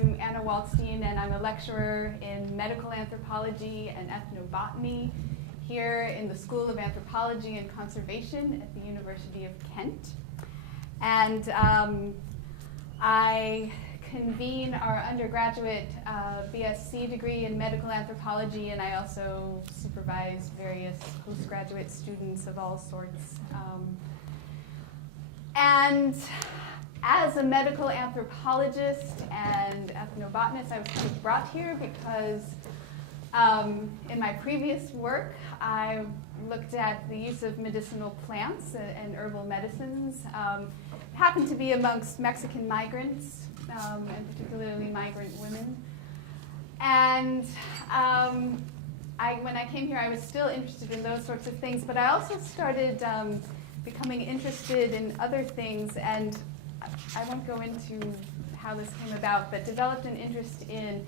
I'm Anna Waldstein, and I'm a lecturer in medical anthropology and ethnobotany here in the School of Anthropology and Conservation at the University of Kent. And I convene our undergraduate BSc degree in medical anthropology, and I also supervise various postgraduate students of all sorts. And as a medical anthropologist and ethnobotanist, I was kind of brought here because in my previous work, I looked at the use of medicinal plants and herbal medicines. It happened to be amongst Mexican migrants, and particularly migrant women. And when I came here, I was still interested in those sorts of things, but I also started becoming interested in other things, and I won't go into how this came about, but developed an interest in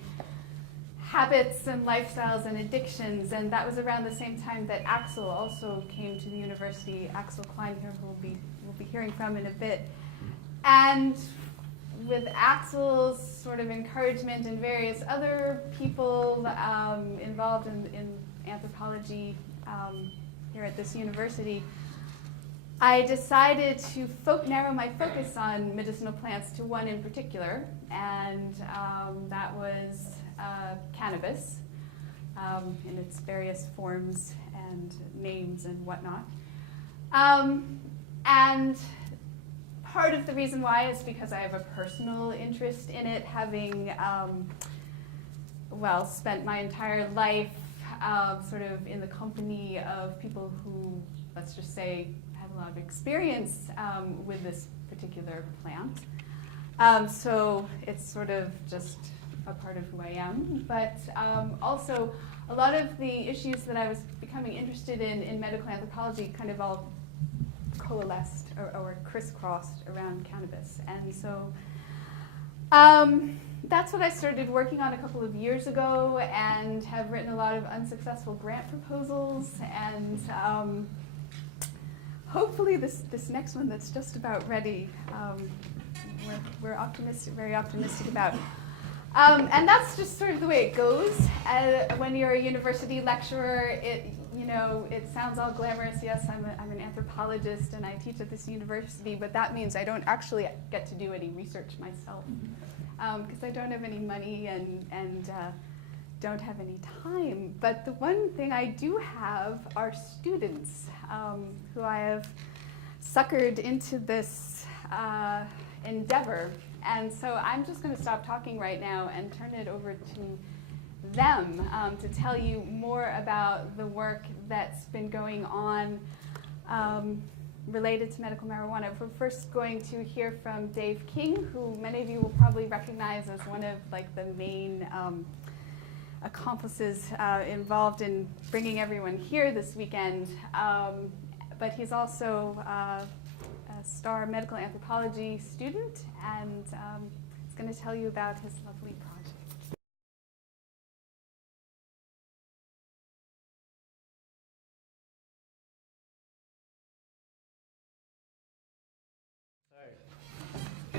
habits and lifestyles and addictions, and that was around the same time that Axel also came to the university. Axel Klein here, who we'll be hearing from in a bit. And with Axel's sort of encouragement and various other people involved in anthropology here at this university, I decided to narrow my focus on medicinal plants to one in particular, and that was cannabis in its various forms and names and whatnot. And part of the reason why is because I have a personal interest in it, having spent my entire life sort of in the company of people who, let's just say, had a lot of experience with this particular plant. So it's sort of just a part of who I am. But also, a lot of the issues that I was becoming interested in medical anthropology kind of all coalesced or crisscrossed around cannabis. And so that's what I started working on a couple of years ago, and have written a lot of unsuccessful grant proposals, and hopefully this next one that's just about ready, we're very optimistic about. And that's just sort of the way it goes. When you're a university lecturer, it sounds all glamorous. Yes, I'm an anthropologist and I teach at this university, but that means I don't actually get to do any research myself because I don't have any money and don't have any time. But the one thing I do have are students who I have suckered into this endeavor. And so I'm just going to stop talking right now and turn it over to them to tell you more about the work that's been going on related to medical marijuana. We're first going to hear from Dave King, who many of you will probably recognize as one of the main accomplices involved in bringing everyone here this weekend. But he's also a star medical anthropology student, and he's going to tell you about his lovely project.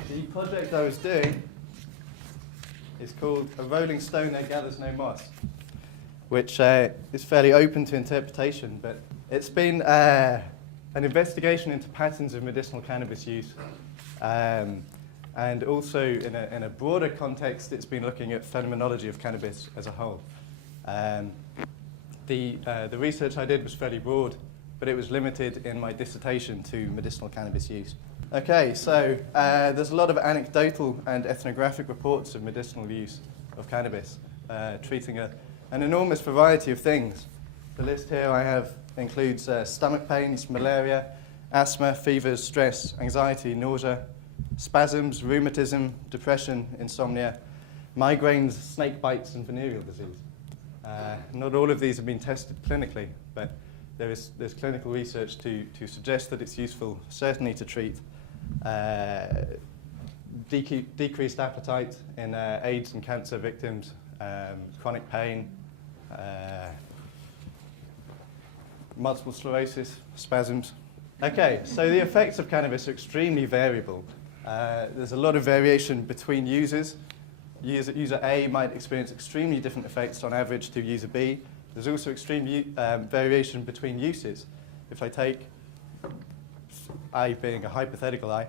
The project I was doing is called A Rolling Stone That Gathers No Moss, which is fairly open to interpretation, but it's been an investigation into patterns of medicinal cannabis use, and also in a broader context, it's been looking at phenomenology of cannabis as a whole. The research I did was fairly broad, but it was limited in my dissertation to medicinal cannabis use. Okay, so there's a lot of anecdotal and ethnographic reports of medicinal use of cannabis, treating an enormous variety of things. The list here I have includes stomach pains, malaria, asthma, fevers, stress, anxiety, nausea, spasms, rheumatism, depression, insomnia, migraines, snake bites, and venereal disease. Not all of these have been tested clinically, but there's clinical research to suggest that it's useful, certainly to treat decreased appetite in AIDS and cancer victims, chronic pain, multiple sclerosis, spasms. Okay, so the effects of cannabis are extremely variable. There's a lot of variation between users, user A might experience extremely different effects on average to user B. There's also extreme variation between uses. If I take I being a hypothetical I,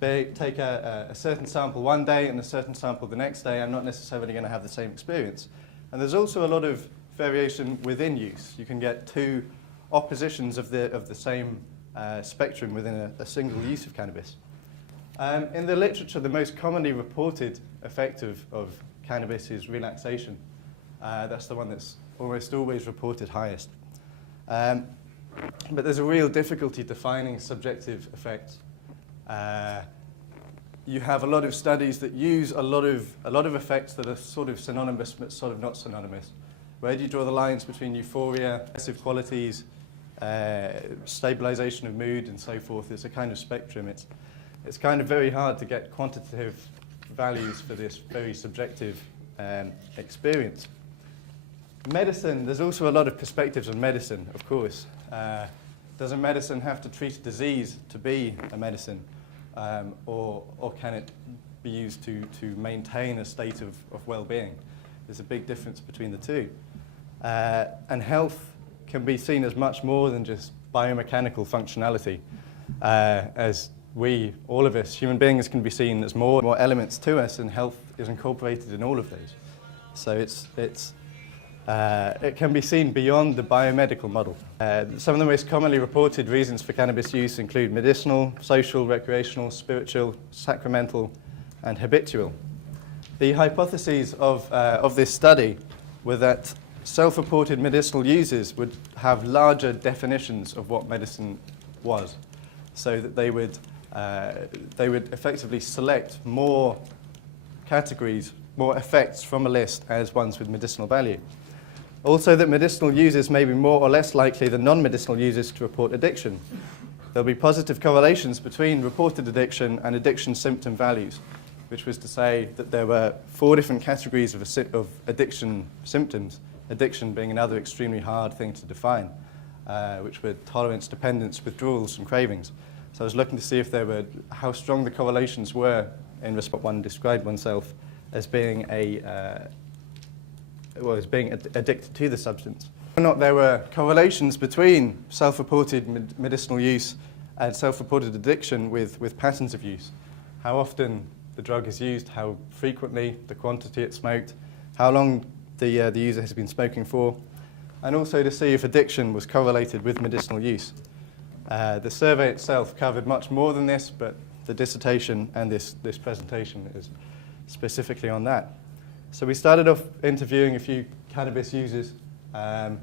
take a certain sample one day and a certain sample the next day, I'm not necessarily going to have the same experience. And there's also a lot of variation within use. You can get two oppositions of the same spectrum within a single use of cannabis. In the literature, the most commonly reported effect of cannabis is relaxation. That's the one that's almost always reported highest. But there's a real difficulty defining subjective effects. You have a lot of studies that use a lot of effects that are sort of synonymous but sort of not synonymous. Where do you draw the lines between euphoria, passive qualities, stabilization of mood, and so forth? It's a kind of spectrum. It's kind of very hard to get quantitative values for this very subjective experience. Medicine, there's also a lot of perspectives on medicine, of course. Does a medicine have to treat a disease to be a medicine? Or can it be used to maintain a state of well-being? There's a big difference between the two. And health can be seen as much more than just biomechanical functionality. As all of us, human beings, can be seen as more elements to us, and health is incorporated in all of those. So it can be seen beyond the biomedical model. Some of the most commonly reported reasons for cannabis use include medicinal, social, recreational, spiritual, sacramental, and habitual. The hypotheses of this study were that self-reported medicinal users would have larger definitions of what medicine was, so that they would effectively select more categories, more effects from a list as ones with medicinal value. Also, that medicinal users may be more or less likely than non-medicinal users to report addiction. There'll be positive correlations between reported addiction and addiction symptom values, which was to say that there were 4 different categories of addiction symptoms, addiction being another extremely hard thing to define, which were tolerance, dependence, withdrawals, and cravings. So I was looking to see if how strong the correlations were in respect one described oneself as being addicted to the substance. Whether or not there were correlations between self-reported medicinal use and self-reported addiction with patterns of use. How often the drug is used, how frequently, the quantity it's smoked, how long the user has been smoking for, and also to see if addiction was correlated with medicinal use. The survey itself covered much more than this, but the dissertation and this presentation is specifically on that. So we started off interviewing a few cannabis users and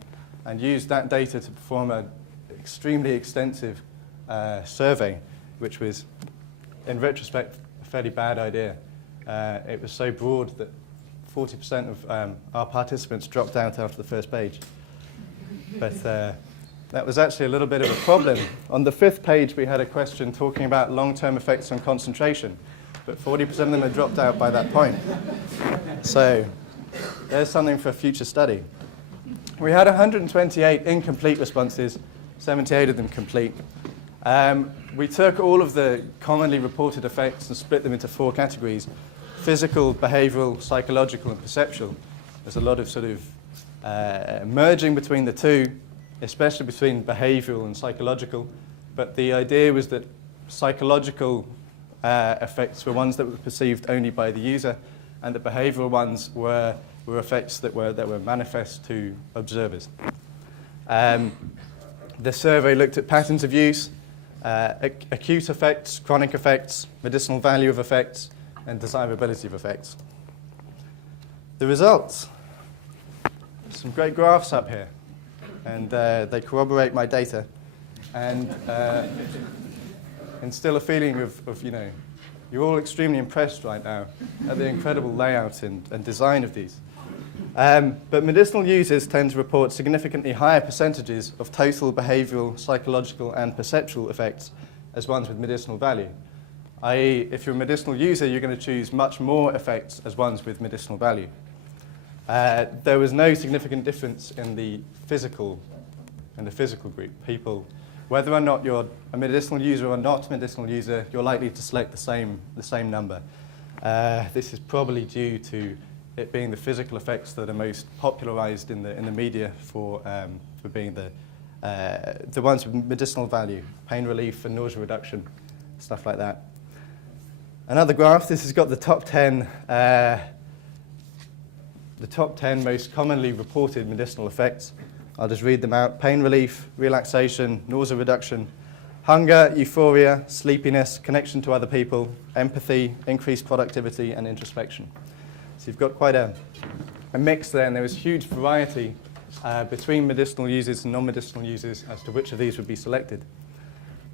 used that data to perform an extremely extensive survey, which was, in retrospect, a fairly bad idea. It was so broad that 40% of our participants dropped out after the first page. But that was actually a little bit of a problem. On the 5th page, we had a question talking about long-term effects on concentration, but 40% of them had dropped out by that point. So there's something for future study. We had 128 incomplete responses, 78 of them complete. We took all of the commonly reported effects and split them into 4 categories: physical, behavioral, psychological, and perceptual. There's a lot of sort of merging between the two, especially between behavioral and psychological. But the idea was that psychological effects were ones that were perceived only by the user, and the behavioral ones were effects that were manifest to observers. The survey looked at patterns of use, acute effects, chronic effects, medicinal value of effects, and desirability of effects. The results. Some great graphs up here, and they corroborate my data and instill a feeling of you're all extremely impressed right now at the incredible layout and design of these. But medicinal users tend to report significantly higher percentages of total behavioral, psychological, and perceptual effects as ones with medicinal value. I.e., if you're a medicinal user, you're going to choose much more effects as ones with medicinal value. There was no significant difference in the physical group. People, whether or not you're a medicinal user or not a medicinal user, you're likely to select the same number. This is probably due to it being the physical effects that are most popularized in the media for being the ones with medicinal value, pain relief and nausea reduction, stuff like that. Another graph, this has got the top 10 most commonly reported medicinal effects. I'll just read them out. Pain relief, relaxation, nausea reduction, hunger, euphoria, sleepiness, connection to other people, empathy, increased productivity, and introspection. So you've got quite a mix there, and there is huge variety between medicinal users and non-medicinal users as to which of these would be selected.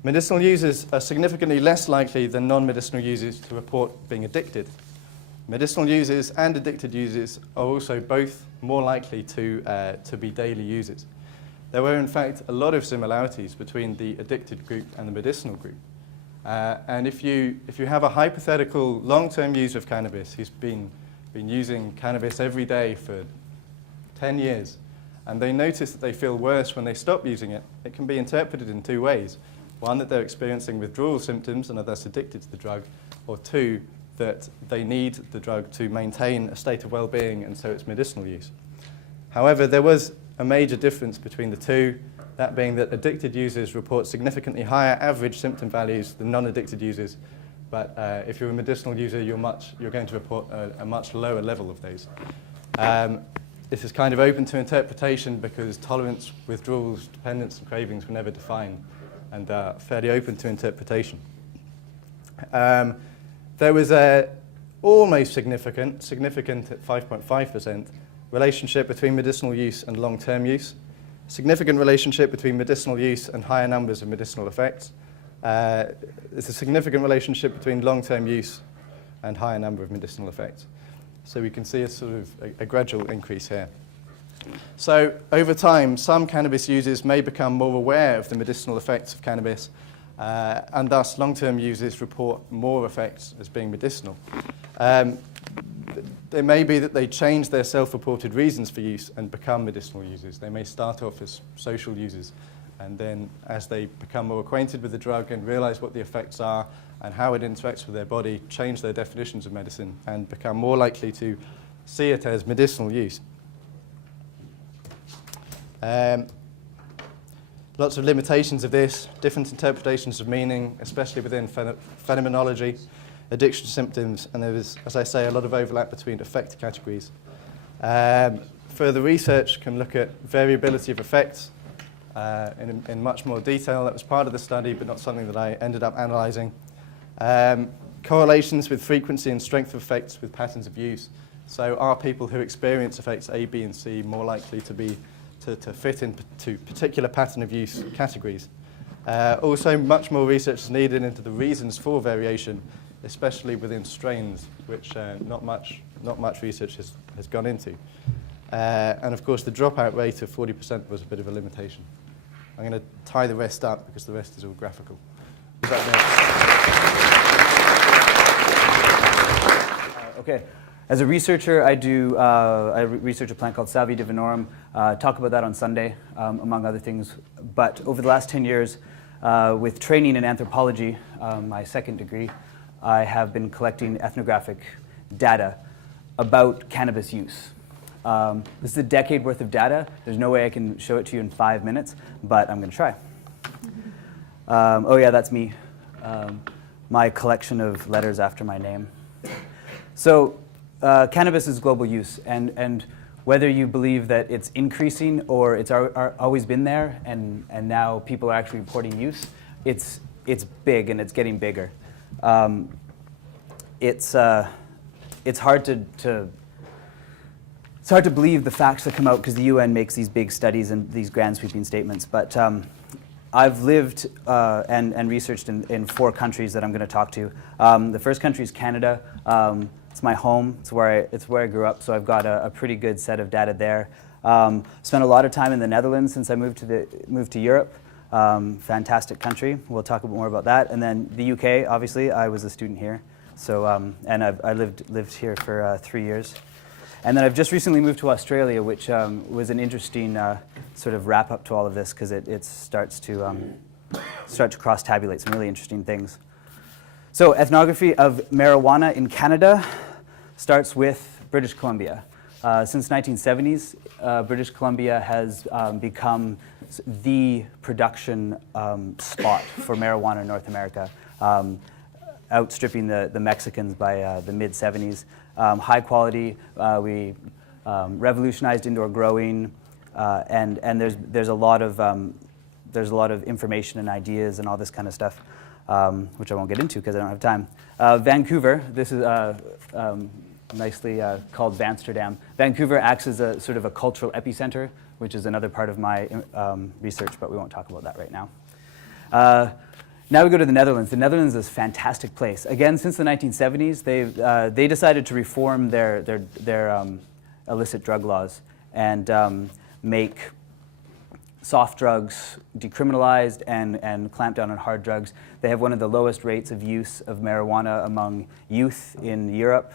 Medicinal users are significantly less likely than non-medicinal users to report being addicted. Medicinal users and addicted users are also both more likely to be daily users. There were, in fact, a lot of similarities between the addicted group and the medicinal group. And if you have a hypothetical long-term user of cannabis who's been using cannabis every day for 10 years, and they notice that they feel worse when they stop using it, it can be interpreted in two ways. One, that they're experiencing withdrawal symptoms and are thus addicted to the drug, or two, that they need the drug to maintain a state of well-being, and so it's medicinal use. However, there was a major difference between the two, that being that addicted users report significantly higher average symptom values than non-addicted users, but if you're a medicinal user, you're going to report a much lower level of those. This is kind of open to interpretation because tolerance, withdrawals, dependence, and cravings were never defined, and fairly open to interpretation. There was a almost significant at 5.5%, relationship between medicinal use and long-term use, significant relationship between medicinal use and higher numbers of medicinal effects. There's a significant relationship between long-term use and higher number of medicinal effects. So we can see a sort of a gradual increase here. So over time, some cannabis users may become more aware of the medicinal effects of cannabis, and thus long-term users report more effects as being medicinal. It may be that they change their self-reported reasons for use and become medicinal users. They may start off as social users, and then as they become more acquainted with the drug and realize what the effects are and how it interacts with their body, change their definitions of medicine and become more likely to see it as medicinal use. Lots of limitations of this, different interpretations of meaning, especially within phenomenology, addiction symptoms, and there is, as I say, a lot of overlap between effect categories. Further research can look at variability of effects in much more detail. That was part of the study, but not something that I ended up analyzing. Correlations with frequency and strength of effects with patterns of use. So are people who experience effects A, B, and C more likely to fit into particular pattern of use categories? Also, much more research is needed into the reasons for variation, especially within strains, which not much research has gone into. And of course, the dropout rate of 40% was a bit of a limitation. I'm going to tie the rest up because the rest is all graphical. Is that Okay. As a researcher, I research a plant called Salvia divinorum. Talk about that on Sunday, among other things. But over the last 10 years, with training in anthropology, my second degree, I have been collecting ethnographic data about cannabis use. This is a decade worth of data. There's no way I can show it to you in 5 minutes, but I'm going to try. Oh yeah, that's me. My collection of letters after my name. So cannabis is global use, and whether you believe that it's increasing or it's always been there and now people are actually reporting use, it's big and it's getting bigger. It's hard to believe the facts that come out because the UN makes these big studies and these grand sweeping statements. But I've lived and researched in 4 countries that I'm going to talk to. The first country is Canada. It's my home. It's where I grew up, so I've got a pretty good set of data there. Spent a lot of time in the Netherlands since I moved to Europe. Fantastic country. We'll talk a bit more about that. And then the UK, obviously, I was a student here. So and I lived here for 3 years. And then I've just recently moved to Australia, which was an interesting sort of wrap up to all of this because it starts to cross-tabulate some really interesting things. So ethnography of marijuana in Canada starts with British Columbia. Since 1970s, British Columbia has become the production spot for marijuana in North America, outstripping the Mexicans by the mid-70s. High quality, we revolutionized indoor growing, and there's a lot of information and ideas and all this kind of stuff, which I won't get into because I don't have time. Vancouver, this is nicely called Vansterdam. Vancouver acts as a sort of a cultural epicenter, which is another part of my research, but we won't talk about that right now. Now we go to the Netherlands. The Netherlands is a fantastic place. Again, since the 1970s, they decided to reform their illicit drug laws and make soft drugs decriminalized and clamp down on hard drugs. They have one of the lowest rates of use of marijuana among youth in Europe.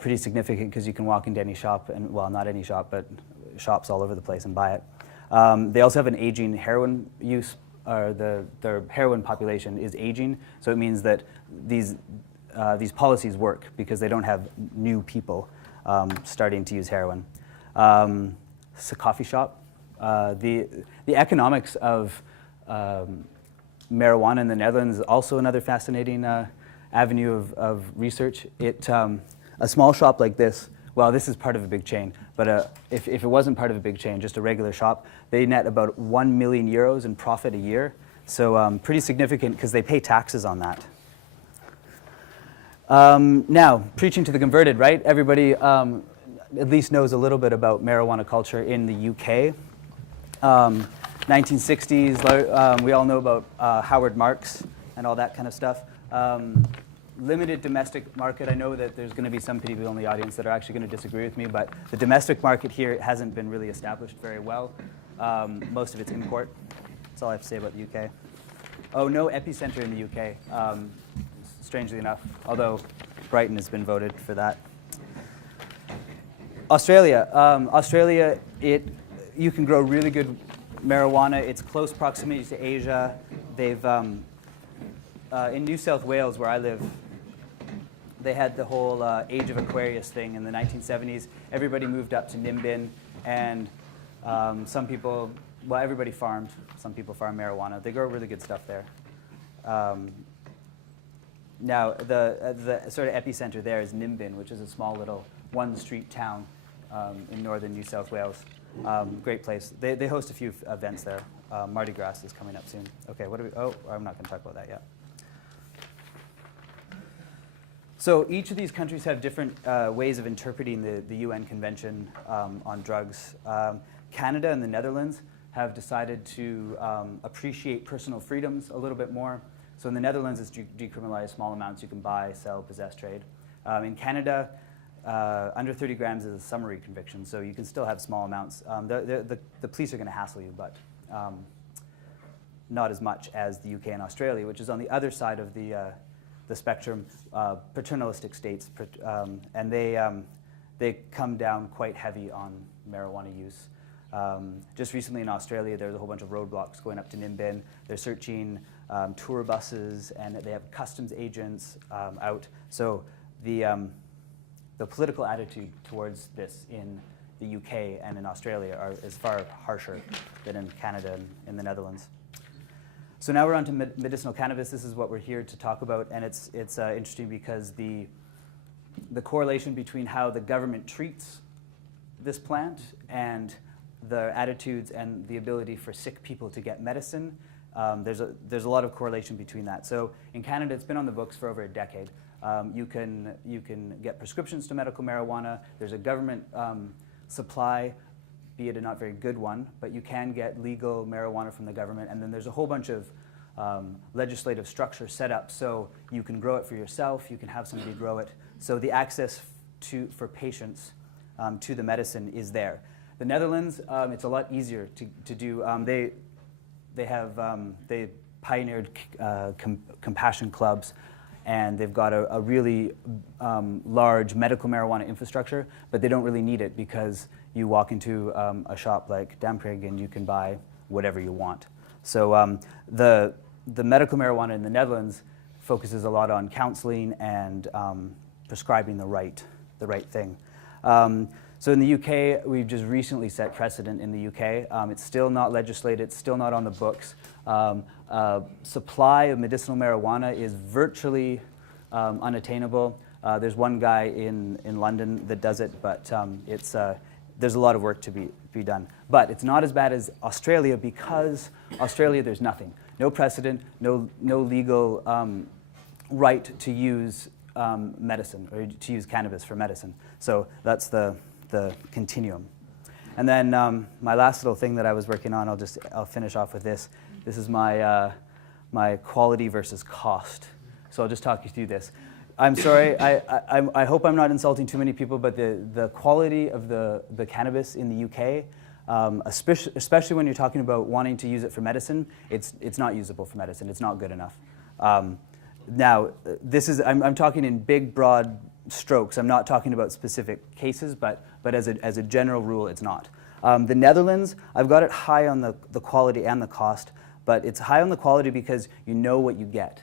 Pretty significant because you can walk into any shop, and well, not any shop, but shops all over the place and buy it. They also have an aging heroin use, or their heroin population is aging, so it means that these policies work because they don't have new people starting to use heroin. It's a coffee shop. The economics of marijuana in the Netherlands is also another fascinating avenue of research. A small shop like this, well, this is part of a big chain, but if it wasn't part of a big chain, just a regular shop, they net about 1 million euros in profit a year. So pretty significant because they pay taxes on that. Now, preaching to the converted, right? Everybody at least knows a little bit about marijuana culture in the UK. 1960s, we all know about Howard Marks and all that kind of stuff. Limited domestic market. I know that there's going to be some people in the audience that are actually going to disagree with me, but the domestic market here hasn't been really established very well. Most of it's import. That's all I have to say about the UK. Oh, no epicenter in the UK, strangely enough, although Brighton has been voted for that. Australia. Australia, you can grow really good marijuana. It's close proximity to Asia. They've in New South Wales, where I live, they had the whole Age of Aquarius thing in the 1970s. Everybody moved up to Nimbin, and some people, well, everybody farmed. Some people farm marijuana. They grow really good stuff there. Now, the sort of epicenter there is Nimbin, which is a small little one-street town in northern New South Wales. Great place. They host a few events there. Mardi Gras is coming up soon. Okay, what do we? Oh, I'm not going to talk about that yet. So each of these countries have different ways of interpreting the UN Convention on Drugs. Canada and the Netherlands have decided to appreciate personal freedoms a little bit more. So in the Netherlands, it's decriminalized small amounts you can buy, sell, possess, trade. In Canada, under 30 grams is a summary conviction, so you can still have small amounts. The police are going to hassle you, but not as much as the UK and Australia, which is on the other side of the spectrum, paternalistic states, and they come down quite heavy on marijuana use. Just recently in Australia, there's a whole bunch of roadblocks going up to Nimbin. They're searching tour buses, and they have customs agents out. So the political attitude towards this in the UK and in Australia is far harsher than in Canada and in the Netherlands. So now we're on to medicinal cannabis. This is what we're here to talk about, and it's interesting because the correlation between how the government treats this plant and the attitudes and the ability for sick people to get medicine, there's a lot of correlation between that. So in Canada, it's been on the books for over a decade. You can get prescriptions to medical marijuana. There's a government supply, be it a not very good one, but you can get legal marijuana from the government, and then there's a whole bunch of legislative structure set up so you can grow it for yourself, you can have somebody grow it, so the access for patients to the medicine is there. The Netherlands, it's a lot easier to do. They pioneered compassion clubs, and they've got a really large medical marijuana infrastructure, but they don't really need it because you walk into a shop like Damprig and you can buy whatever you want. So the medical marijuana in the Netherlands focuses a lot on counseling and prescribing the right thing. So in the UK, we've just recently set precedent in the UK. It's still not legislated, it's still not on the books. Supply of medicinal marijuana is virtually unattainable. There's one guy in London that does it, but there's a lot of work to be done. But it's not as bad as Australia, because Australia, there's nothing. No precedent, no legal right to use medicine, or to use cannabis for medicine. So that's the continuum. And then my last little thing that I was working on, I'll finish off with this. This is my quality versus cost. So I'll just talk you through this. I'm sorry, I hope I'm not insulting too many people, but the quality of the cannabis in the UK, especially when you're talking about wanting to use it for medicine, it's not usable for medicine. It's not good enough. Now, I'm talking in big, broad strokes. I'm not talking about specific cases, but as a general rule, it's not. The Netherlands, I've got it high on the quality and the cost, but it's high on the quality because you know what you get.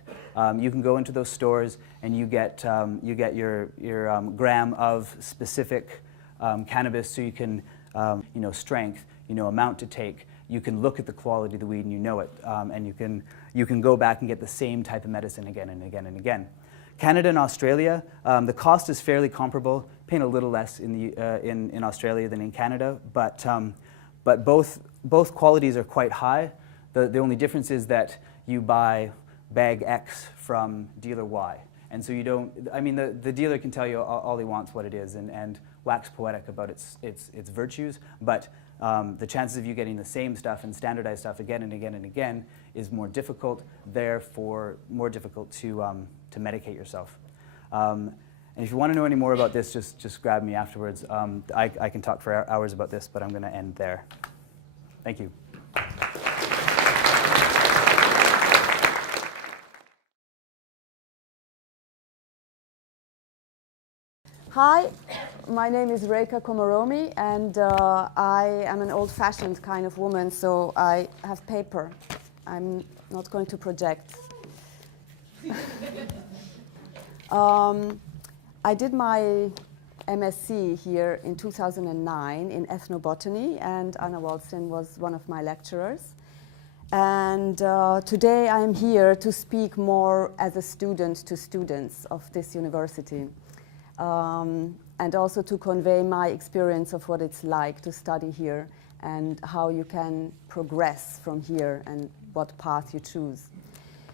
You can go into those stores and you get your gram of specific cannabis, so you can strength, amount to take. You can look at the quality of the weed and you know it, and you can go back and get the same type of medicine again and again and again. Canada and Australia, the cost is fairly comparable, paying a little less in Australia than in Canada, but both qualities are quite high. The only difference is that you buy bag X from dealer Y. And so you don't, the dealer can tell you all he wants what it is and wax poetic about its virtues, but the chances of you getting the same stuff and standardized stuff again and again and again is more difficult, therefore more difficult to medicate yourself. And if you want to know any more about this, just grab me afterwards. I can talk for hours about this, but I'm going to end there. Thank you. Hi, my name is Reika Komoromi, and I am an old-fashioned kind of woman, so I have paper. I'm not going to project. I did my MSc here in 2009 in ethnobotany, and Anna Waldstein was one of my lecturers. And today I am here to speak more as a student to students of this university. And also to convey my experience of what it's like to study here and how you can progress from here and what path you choose.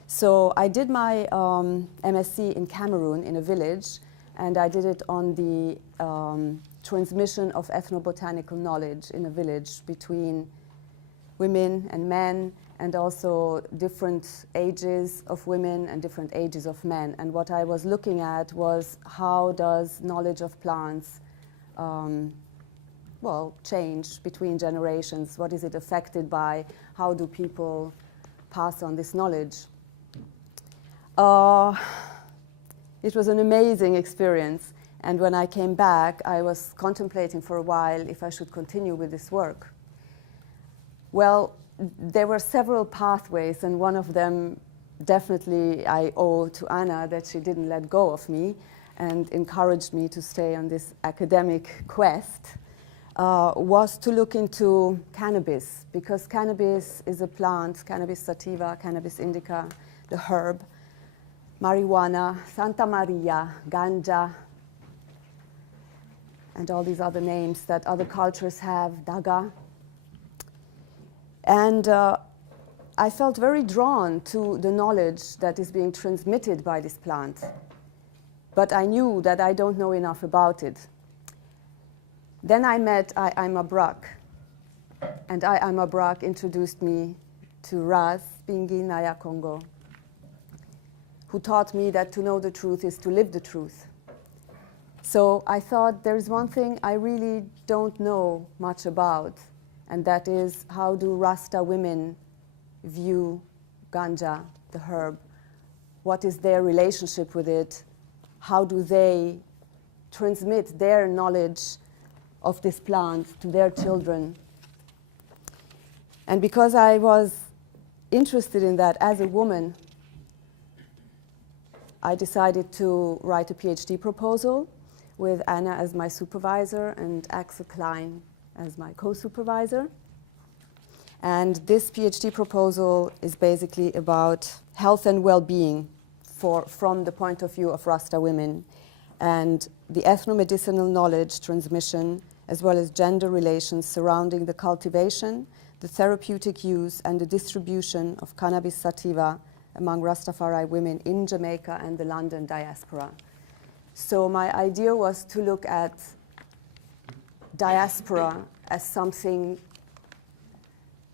So I did my MSc in Cameroon in a village, and I did it on the transmission of ethnobotanical knowledge in a village between women and men, and also different ages of women and different ages of men. And what I was looking at was how does knowledge of plants change between generations? What is it affected by? How do people pass on this knowledge? It was an amazing experience. And when I came back, I was contemplating for a while if I should continue with this work. Well, there were several pathways, and one of them definitely I owe to Anna, that she didn't let go of me and encouraged me to stay on this academic quest, was to look into cannabis, because cannabis is a plant, cannabis sativa, cannabis indica, the herb, marijuana, Santa Maria, ganja, and all these other names that other cultures have, daga. And I felt very drawn to the knowledge that is being transmitted by this plant. But I knew that I don't know enough about it. Then I met Aima Brak. And Aima Brak introduced me to Ras Bingi Naya Congo, who taught me that to know the truth is to live the truth. So I thought there's one thing I really don't know much about, and that is, how do Rasta women view ganja, the herb? What is their relationship with it? How do they transmit their knowledge of this plant to their children? And because I was interested in that as a woman, I decided to write a PhD proposal with Anna as my supervisor and Axel Klein as my co-supervisor. And this PhD proposal is basically about health and well-being from the point of view of Rasta women, and the ethnomedicinal knowledge transmission, as well as gender relations surrounding the cultivation, the therapeutic use, and the distribution of cannabis sativa among Rastafari women in Jamaica and the London diaspora. So my idea was to look at diaspora as something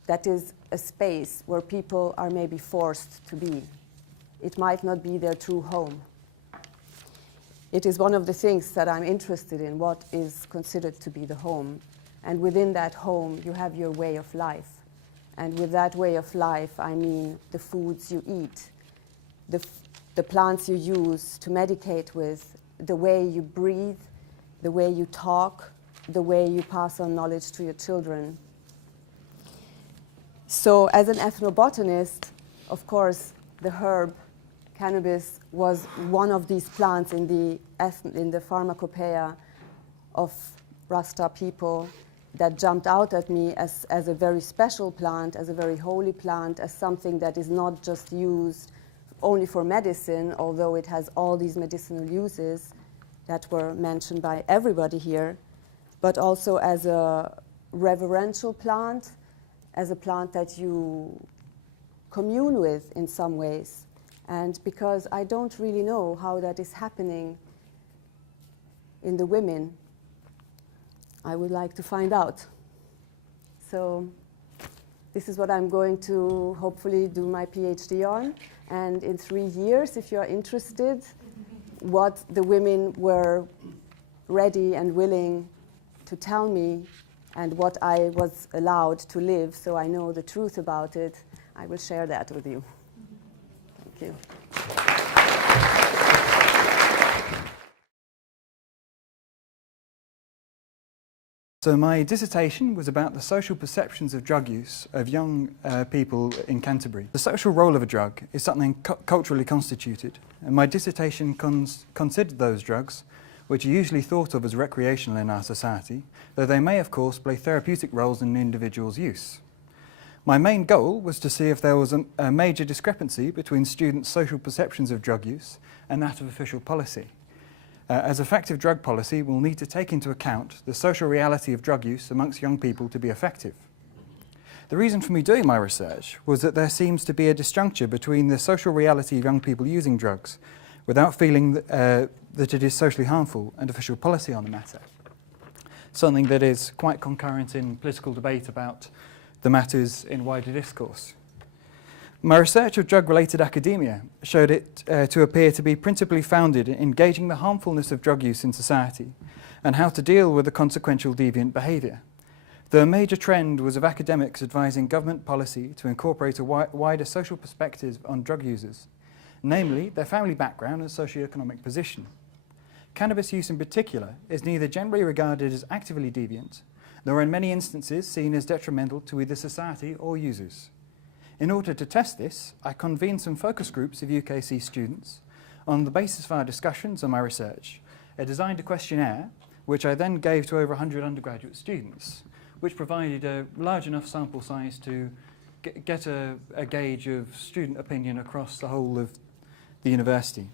that is a space where people are maybe forced to be. It might not be their true home. It is one of the things that I'm interested in, what is considered to be the home. And within that home, you have your way of life. And with that way of life, I mean the foods you eat, the plants you use to medicate with, the way you breathe, the way you talk, the way you pass on knowledge to your children. So as an ethnobotanist, of course, the herb cannabis was one of these plants in the pharmacopoeia of Rasta people that jumped out at me as a very special plant, as a very holy plant, as something that is not just used only for medicine, although it has all these medicinal uses that were mentioned by everybody here, but also as a reverential plant, as a plant that you commune with in some ways. And because I don't really know how that is happening in the women, I would like to find out. So this is what I'm going to hopefully do my PhD on. And in 3 years, if you're interested, what the women were ready and willing to tell me and what I was allowed to live, so I know the truth about it, I will share that with you. Thank you. So my dissertation was about the social perceptions of drug use of young people in Canterbury. The social role of a drug is something culturally constituted, and my dissertation considered those drugs, which are usually thought of as recreational in our society, though they may of course play therapeutic roles in an individual's use. My main goal was to see if there was a major discrepancy between students' social perceptions of drug use and that of official policy. As effective drug policy will need to take into account the social reality of drug use amongst young people to be effective. The reason for me doing my research was that there seems to be a disjuncture between the social reality of young people using drugs without feeling that it is socially harmful and official policy on the matter, something that is quite concurrent in political debate about the matters in wider discourse. My research of drug-related academia showed it to appear to be principally founded in engaging the harmfulness of drug use in society and how to deal with the consequential deviant behaviour. The major trend was of academics advising government policy to incorporate a wider social perspective on drug users, namely their family background and socio-economic position. Cannabis use in particular is neither generally regarded as actively deviant, nor in many instances seen as detrimental to either society or users. In order to test this, I convened some focus groups of UKC students. On the basis of our discussions and my research, I designed a questionnaire, which I then gave to over 100 undergraduate students, which provided a large enough sample size to get a gauge of student opinion across the whole of the university.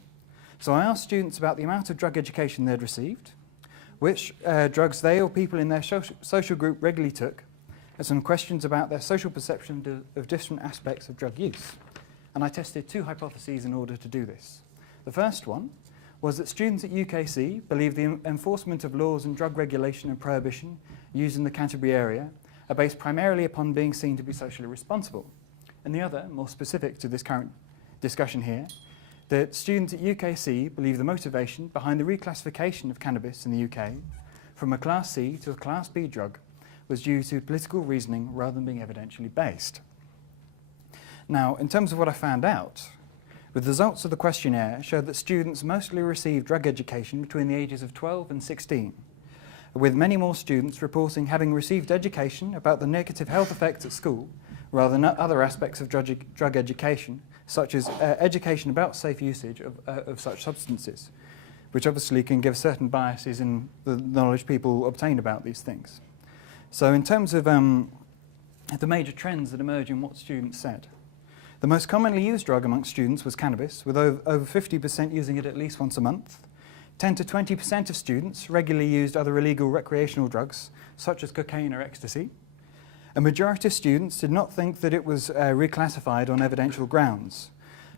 So I asked students about the amount of drug education they'd received, which drugs they or people in their social group regularly took, and some questions about their social perception of different aspects of drug use. And I tested 2 hypotheses in order to do this. The first one was that students at UKC believe the enforcement of laws and drug regulation and prohibition used in the Canterbury area are based primarily upon being seen to be socially responsible. And the other, more specific to this current discussion here, that students at UKC believe the motivation behind the reclassification of cannabis in the UK from a Class C to a Class B drug was due to political reasoning rather than being evidentially based. Now, in terms of what I found out, the results of the questionnaire showed that students mostly received drug education between the ages of 12 and 16, with many more students reporting having received education about the negative health effects at school rather than other aspects of drug education such as education about safe usage of such substances, which obviously can give certain biases in the knowledge people obtain about these things. So in terms of the major trends that emerge in what students said, the most commonly used drug amongst students was cannabis, with over 50% using it at least once a month. 10 to 20% of students regularly used other illegal recreational drugs, such as cocaine or ecstasy. A majority of students did not think that it was reclassified on evidential grounds,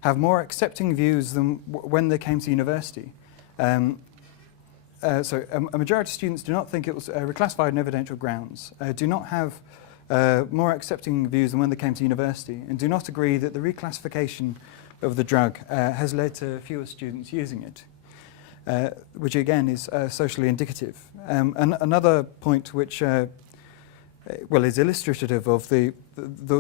have more accepting views than when they came to university. A majority of students do not think it was reclassified on evidential grounds, do not have more accepting views than when they came to university, and do not agree that the reclassification of the drug has led to fewer students using it, which again is socially indicative. Another point which is illustrative of the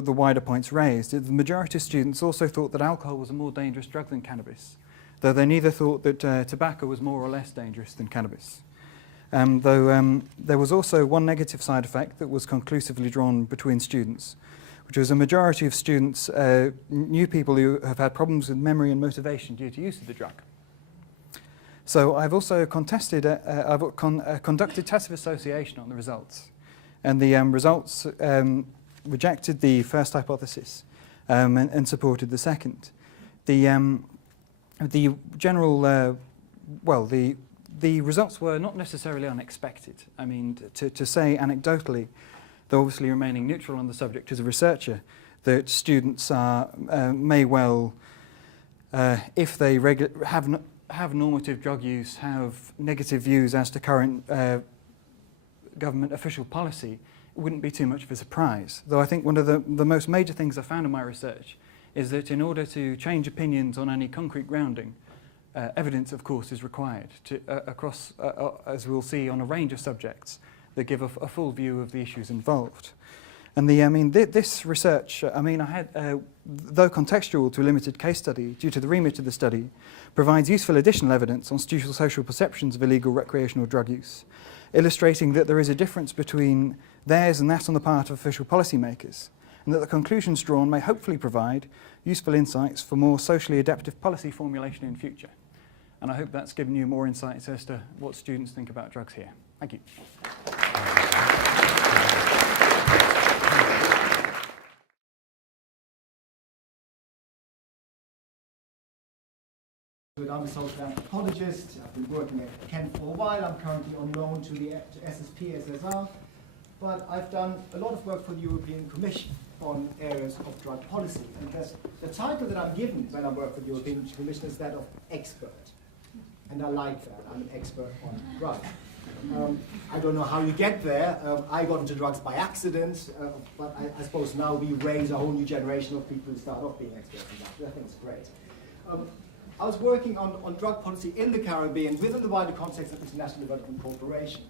wider points raised. The majority of students also thought that alcohol was a more dangerous drug than cannabis, though they neither thought that tobacco was more or less dangerous than cannabis. There was also one negative side effect that was conclusively drawn between students, which was a majority of students knew people who have had problems with memory and motivation due to use of the drug. So I've also conducted tacit association on the results. And the results rejected the first hypothesis and supported the second. The results were not necessarily unexpected. I mean, to say anecdotally, though obviously remaining neutral on the subject as a researcher, that students may well, if they have normative drug use, have negative views as to current government official policy, it wouldn't be too much of a surprise. Though I think one of the most major things I found in my research is that in order to change opinions on any concrete grounding, evidence, of course, is required to, across, as we'll see, on a range of subjects that give a full view of the issues involved. And this research, I had, though contextual to a limited case study due to the remit of the study, provides useful additional evidence on social perceptions of illegal recreational drug use, illustrating that there is a difference between theirs and that on the part of official policymakers, and that the conclusions drawn may hopefully provide useful insights for more socially adaptive policy formulation in future. And I hope that's given you more insights as to what students think about drugs here. Thank you. I'm a social anthropologist. I've been working at Kent for a while. I'm currently on loan to the SSP, SSR. But I've done a lot of work for the European Commission on areas of drug policy. And the title that I'm given when I work for the European Commission is that of expert. And I like that. I'm an expert on drugs. I don't know how you get there. I got into drugs by accident, but I suppose now we raise a whole new generation of people who start off being experts in drugs. I think it's great. I was working on drug policy in the Caribbean within the wider context of International Development Cooperation.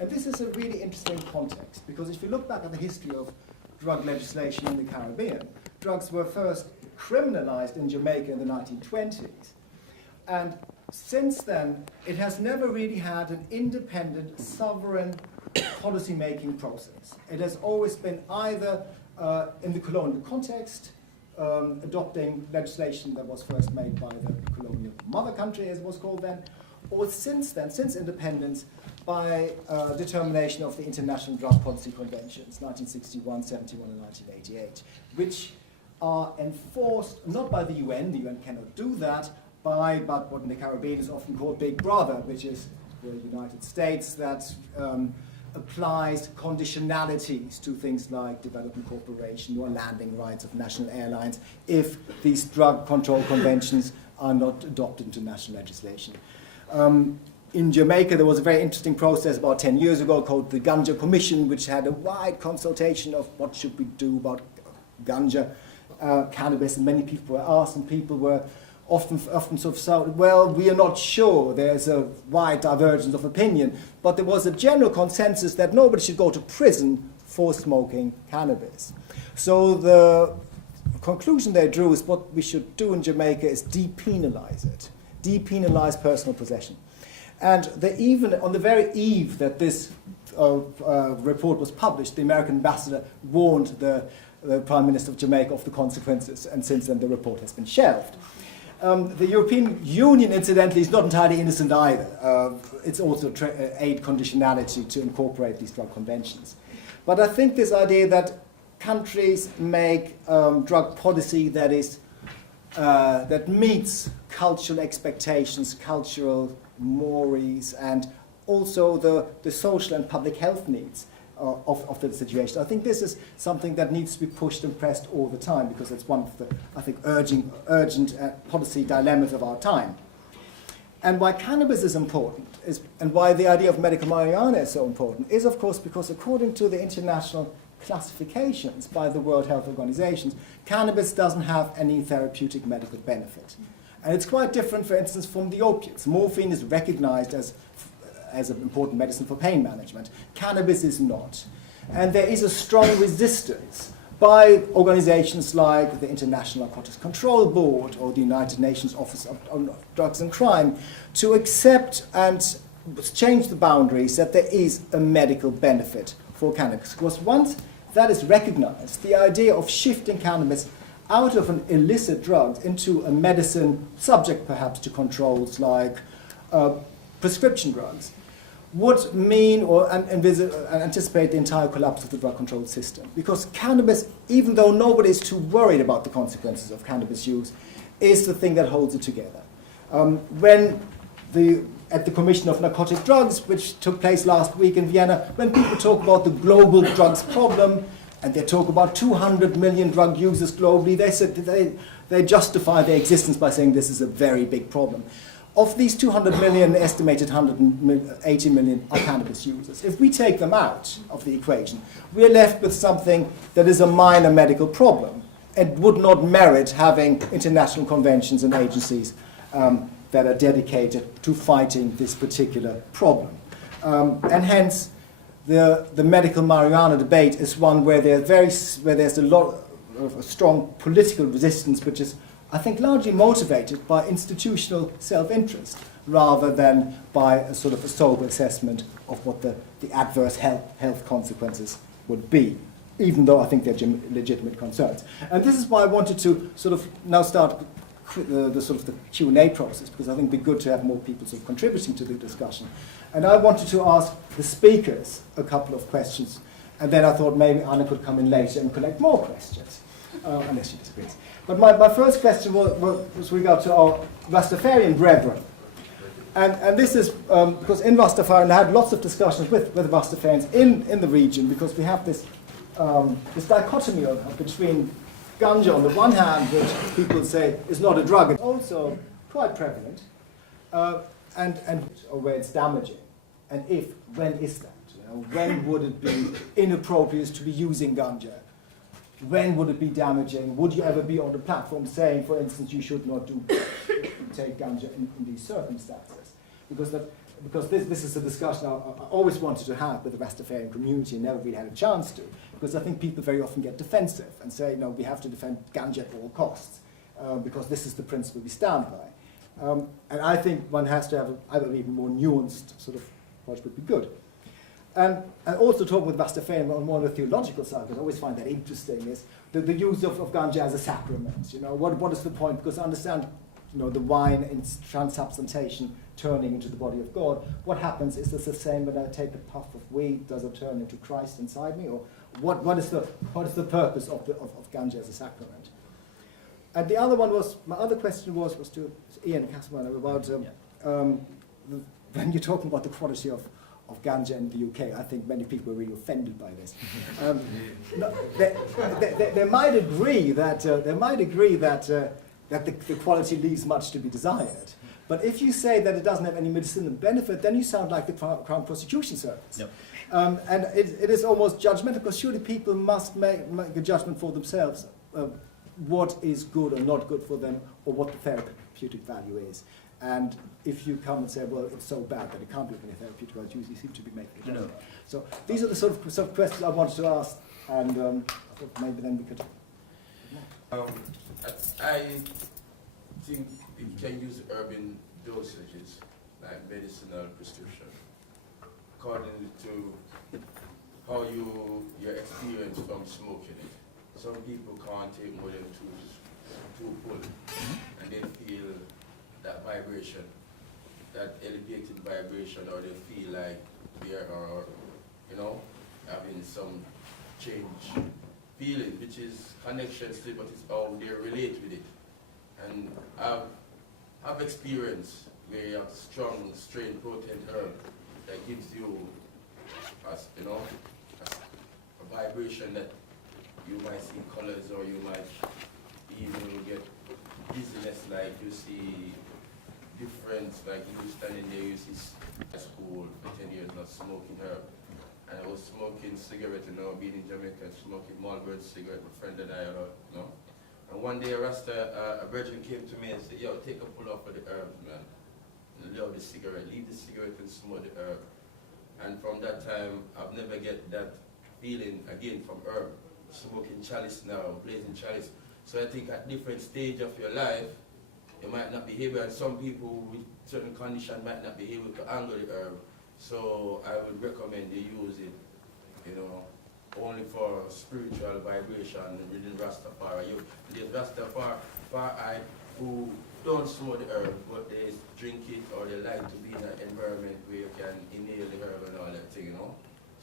And this is a really interesting context, because if you look back at the history of drug legislation in the Caribbean, drugs were first criminalized in Jamaica in the 1920s. And since then, it has never really had an independent, sovereign policy-making process. It has always been either in the colonial context, adopting legislation that was first made by the colonial mother country, as it was called then, or since then, since independence, by determination of the International Drug Policy Conventions, 1961, 71, and 1988, which are enforced not by the UN cannot do that, but what in the Caribbean is often called Big Brother, which is the United States that applies conditionalities to things like development cooperation or landing rights of national airlines if these drug control conventions are not adopted into national legislation. In Jamaica, there was a very interesting process about 10 years ago called the Ganja Commission, which had a wide consultation of what should we do about ganja, cannabis, and many people were asked, and people were often sort of said, well, we are not sure. There's a wide divergence of opinion, but there was a general consensus that nobody should go to prison for smoking cannabis. So the conclusion they drew is what we should do in Jamaica is depenalize it, depenalize personal possession. And they even, on the very eve that this report was published, the American ambassador warned the the Prime Minister of Jamaica of the consequences, and since then the report has been shelved. The European Union, incidentally, is not entirely innocent either. It's also aid conditionality to incorporate these drug conventions. But I think this idea that countries make drug policy that is that meets cultural expectations, cultural mores, and also the social and public health needs of the situation. I think this is something that needs to be pushed and pressed all the time, because it's one of the, I think, urgent policy dilemmas of our time. And why cannabis is important, and why the idea of medical marijuana is so important, is of course because according to the international classifications by the World Health Organization, cannabis doesn't have any therapeutic medical benefit. And it's quite different, for instance, from the opiates. Morphine is recognized as an important medicine for pain management. Cannabis is not. And there is a strong resistance by organizations like the International Narcotics Control Board or the United Nations Office on Drugs and Crime to accept and change the boundaries that there is a medical benefit for cannabis. Because once that is recognized, the idea of shifting cannabis out of an illicit drug into a medicine subject perhaps to controls like prescription drugs would mean or anticipate the entire collapse of the drug control system. Because cannabis, even though nobody is too worried about the consequences of cannabis use, is the thing that holds it together. At the Commission of Narcotic Drugs, which took place last week in Vienna, when people talk about the global drugs problem, and they talk about 200 million drug users globally, they said they justify their existence by saying this is a very big problem. Of these 200 million, estimated 180 million are cannabis users. If we take them out of the equation, we're left with something that is a minor medical problem and would not merit having international conventions and agencies that are dedicated to fighting this particular problem. And hence, the medical marijuana debate is one where there's a lot of strong political resistance, which is, I think, largely motivated by institutional self-interest rather than by a sort of a sober assessment of what the adverse health consequences would be, even though I think they're legitimate concerns. And this is why I wanted to sort of now start the sort of the Q&A process, because I think it'd be good to have more people sort of contributing to the discussion. And I wanted to ask the speakers a couple of questions, and then I thought maybe Anna could come in later and collect more questions, unless she disagrees. But my first question was regard to our Rastafarian brethren. And this is because in Rastafari, I had lots of discussions with Rastafarians in the region, because we have this dichotomy between ganja on the one hand, which people say is not a drug, it's also quite prevalent, and where it's damaging. And when is that? When would it be inappropriate to be using ganja? When would it be damaging? Would you ever be on the platform saying, for instance, you should not take ganja in these circumstances? Because this is a discussion I always wanted to have with the Rastafarian community and never really had a chance to. Because I think people very often get defensive and say, no, we have to defend ganja at all costs, because this is the principle we stand by. And I think one has to have either even more nuanced sort of approach would be good. And also talking with Rastafarian on more on the theological side, because I always find that interesting, is the use of ganja as a sacrament. What is the point? Because I understand, the wine in transubstantiation turning into the body of God. What happens? Is this the same when I take a puff of weed? Does it turn into Christ inside me? Or what is the purpose of ganja as a sacrament? And the other one was, my other question was to Ian Casman about when you're talking about the quality of ganja in the UK, I think many people were really offended by this. They might agree that the quality leaves much to be desired. But if you say that it doesn't have any medicinal benefit, then you sound like the Crown Prosecution Service. Yep. And it is almost judgmental, because surely people must make a judgment for themselves what is good or not good for them, or what the therapeutic value is. And if you come and say, well, it's so bad that it can't be any therapeutic value, you seem to be making a judgment. So these are the sort of questions I wanted to ask, and I thought maybe then we could... I think you can use urban dosages, like medicinal prescription, according to how your experience from smoking it. some people can't take more than two pull, and they feel that vibration, that elevated vibration, or they feel like they are, you know, having some change feeling, which is connection still, but it's how they relate with it. And I've experienced where you have strong, strain potent herb that gives you, you know, a vibration that you might see colors, or you might even get dizziness, like you see difference, like you standing there, you see school for 10 years not smoking herb. And I was smoking cigarette, you know, being in Jamaica, smoking Marlboro cigarette, my friend and I, you know. And one day a virgin came to me and said, yo, take a pull off of the herbs, man. Love the cigarette, leave the cigarette and smoke the herb. And from that time, I've never get that feeling again from herb. Smoking chalice now, blazing chalice. So I think at different stage of your life, you might not be able, and some people with certain condition might not be able to handle the herb. So I would recommend you use it, you know, only for spiritual vibration within Rastafari. There's Rastafari who don't smoke the herb, but they drink it, or they like to be in an environment where you can inhale the herb and all that thing, you know.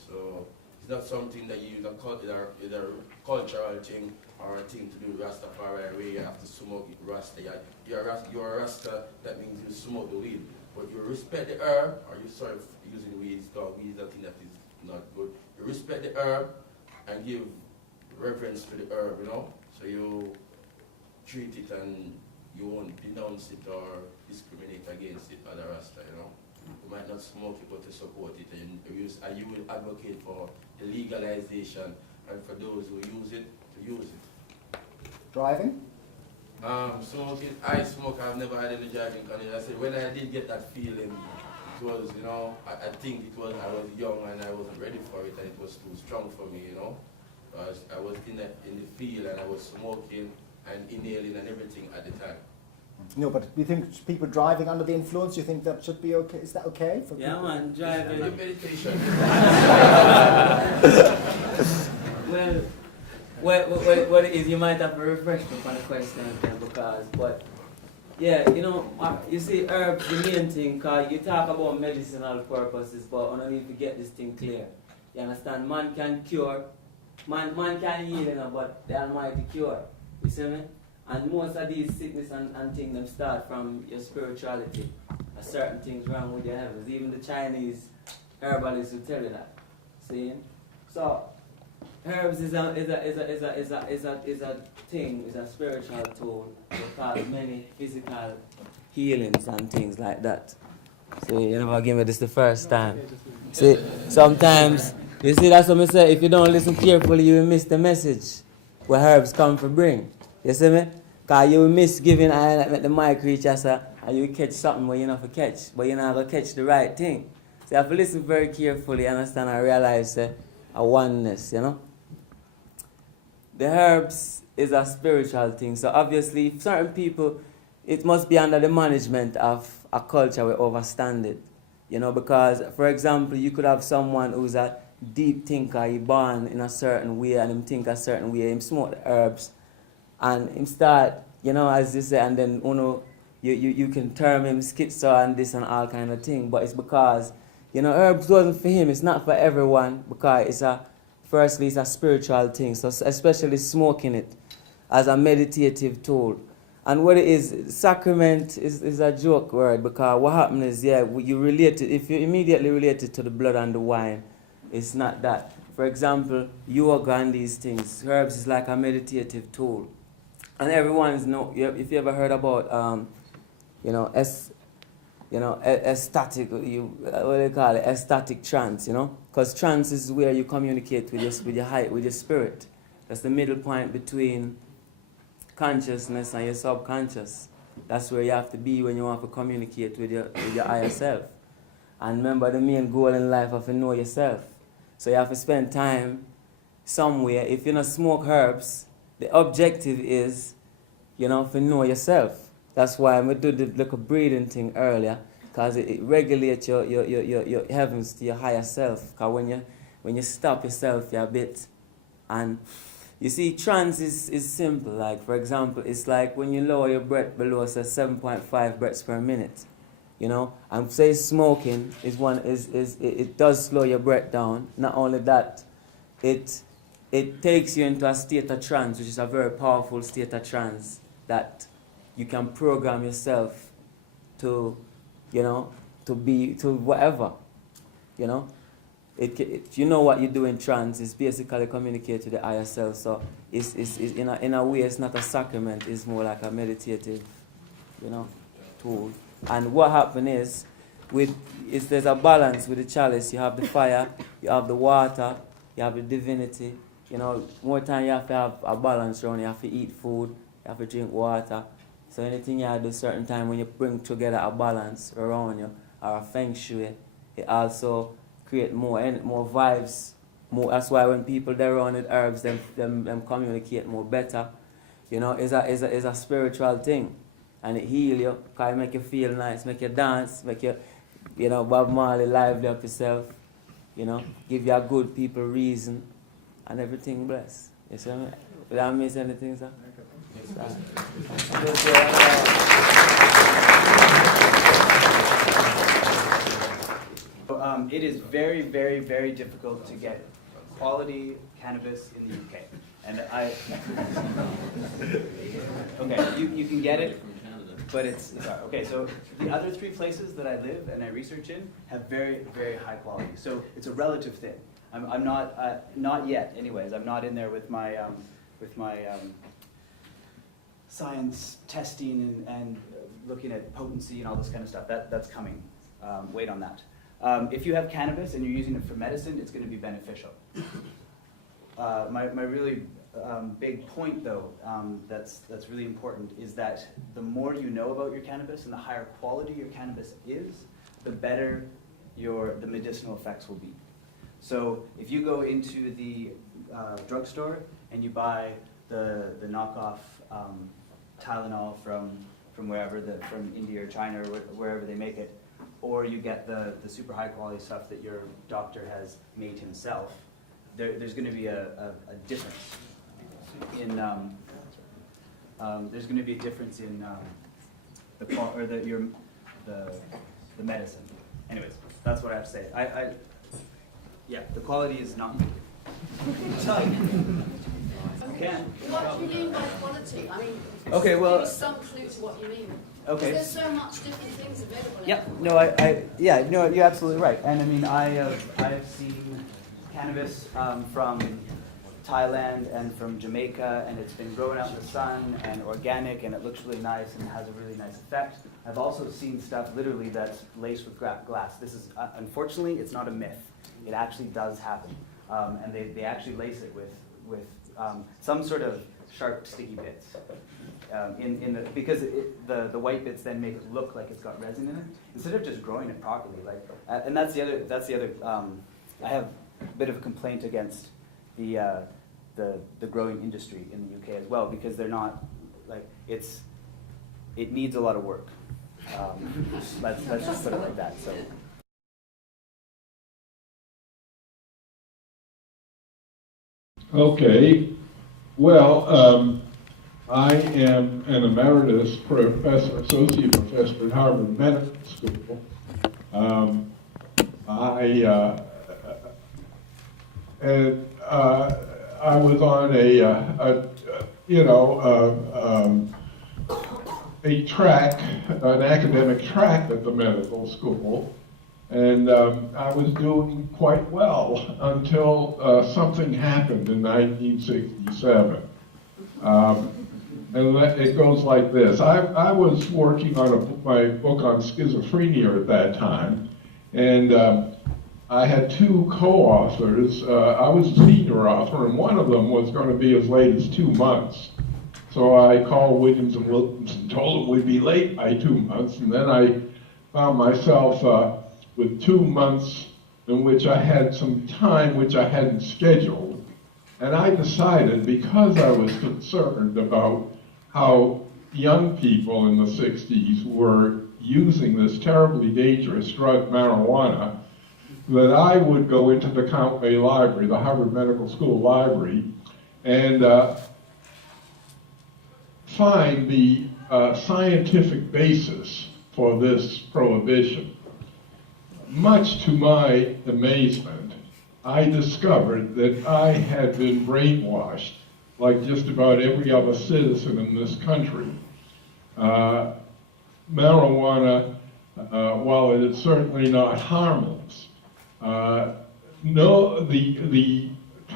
So it's not something that you use either a cultural thing or a thing to do with Rastafari, where you have to smoke it Rasta. You're a Rasta, that means you smoke the weed. But you respect the herb, or you sort of using weeds, dog weeds, I think that is not good. You respect the herb and give reverence to the herb, you know. So you treat it and you won't denounce it or discriminate against it, other Rasta, you know. You might not smoke it, but to support it, and you will advocate for the legalization, and for those who use it, to use it. Driving? Smoking, I smoke, I've never had any driving condition. I said, when I did get that feeling, it was, you know, I think it was, I was young and I wasn't ready for it, and it was too strong for me, you know. I was in the field, and I was smoking and inhaling and everything at the time. No, but you think people driving under the influence, you think that should be okay? Is that okay for Yeah, people? man, driving. The meditation. Well, what it is, you might have to refresh me on the question again, but yeah, you know, you see herbs, the main thing, cause you talk about medicinal purposes, but I don't need to get this thing clear. You understand? Man can cure, man can heal, you know, but the Almighty cure. You see me? And most of these sickness and things them start from your spirituality. There's certain things wrong with your heavens. Even the Chinese herbalists will tell you that. See? So herbs is a thing, is a spiritual tool that cause many physical healings and things like that. So you never give me this the first time. See, sometimes you see that's what I say, if you don't listen carefully you will miss the message where herbs come to bring. You see me? Because you will miss giving the mic reach and you catch something where you're not going to catch, but you're not going to catch the right thing. So you have to listen very carefully, understand and realize a oneness, you know? The herbs is a spiritual thing. So obviously, certain people, it must be under the management of a culture we understand it. You know, because, for example, you could have someone who's a deep thinker, he born in a certain way and him think a certain way, him smoke the herbs, and him start, you know, as you say, and then, you know, you can term him schizo and this and all kind of thing, but it's because, you know, herbs wasn't for him, it's not for everyone, because firstly, it's a spiritual thing, so especially smoking it as a meditative tool. And what it is, sacrament is a joke word, because what happens is, yeah, you relate it, if you immediately relate it to the blood and the wine, it's not that. For example, yoga and these things, herbs is like a meditative tool. And everyone's if you ever heard about, ecstatic, what do you call it, ecstatic trance, you know? Because trance is where you communicate with your spirit. That's the middle point between consciousness and your subconscious. That's where you have to be when you want to communicate with your higher self. And remember, the main goal in life is to know yourself. So you have to spend time somewhere. If you don't smoke herbs, the objective is, you know, to know yourself. That's why we do the little breathing thing earlier, because it regulates your heavens to your higher self. Because when you stop yourself, you're a bit, and You see, trance is simple. Like, for example, it's like when you lower your breath below, say, 7.5 breaths per minute. You know, and say smoking it does slow your breath down. Not only that, it takes you into a state of trance, which is a very powerful state of trance that you can program yourself to, you know, to whatever, you know. You know what you do in trance is basically communicate to the higher self. So it's in a way, it's not a sacrament. It's more like a meditative, you know, tool. And what happens is there's a balance with the chalice. You have the fire, you have the water, you have the divinity. You know, more time you have to have a balance around. You have to eat food, you have to drink water. So anything you have to do certain time when you bring together a balance around you or a feng shui, it also create more vibes. That's why when people they're around with herbs, them communicate more better. You know, it's a spiritual thing. And it heal you, because it make you feel nice, make you dance, make you, you know, Bob Marley, lively up yourself, you know, give you a good people reason, and everything bless. You see me? Did I miss anything, sir? It is very, very, very difficult to get quality cannabis in the UK. And okay, you can get it. But it's okay. So the other 3 places that I live and I research in have very, very high quality. So it's a relative thing. I'm not yet. Anyways, I'm not in there with my science testing and looking at potency and all this kind of stuff. That's coming. Wait on that. If you have cannabis and you're using it for medicine, it's going to be beneficial. My really big point, though, that's really important is that the more you know about your cannabis and the higher quality your cannabis is, the better the medicinal effects will be. So if you go into the drugstore and you buy the knockoff Tylenol from wherever, from India or China or wherever they make it, or you get the super high quality stuff that your doctor has made himself, there's going to be a difference in there's going to be a difference in the medicine. Anyways, that's what I have to say. Yeah, the quality is not good. Can. What do you mean by quality? I mean, okay, well, give me some clue to what you mean. Okay. There's so much different things available. Yeah, no, you're absolutely right. And I mean, I've seen cannabis from Thailand and from Jamaica, and it's been grown out in the sun and organic, and it looks really nice and has a really nice effect. I've also seen stuff literally that's laced with glass. This is, unfortunately, it's not a myth. It actually does happen. And they actually lace it with some sort of sharp, sticky bits. Because the white bits then make it look like it's got resin in it, instead of just growing it properly. And that's the other. I have a bit of a complaint against the growing industry in the UK as well, because they're not it needs a lot of work. Let's just put it like that. So. Okay, well, I am an emeritus professor, associate professor at Harvard Medical School. I was on a track, an academic track at the medical school. And I was doing quite well until something happened in 1967. And it goes like this. I was working on my book on schizophrenia at that time, and I had 2 co-authors. I was a senior author, and one of them was going to be as late as 2 months. So I called Williams and Williams and told them we'd be late by 2 months, and then I found myself with 2 months in which I had some time which I hadn't scheduled. And I decided, because I was concerned about how young people in the 60s were using this terribly dangerous drug, marijuana, that I would go into the Count May Library, the Harvard Medical School Library, and find the scientific basis for this prohibition. Much to my amazement, I discovered that I had been brainwashed, like just about every other citizen in this country. Marijuana, while it is certainly not harmless, the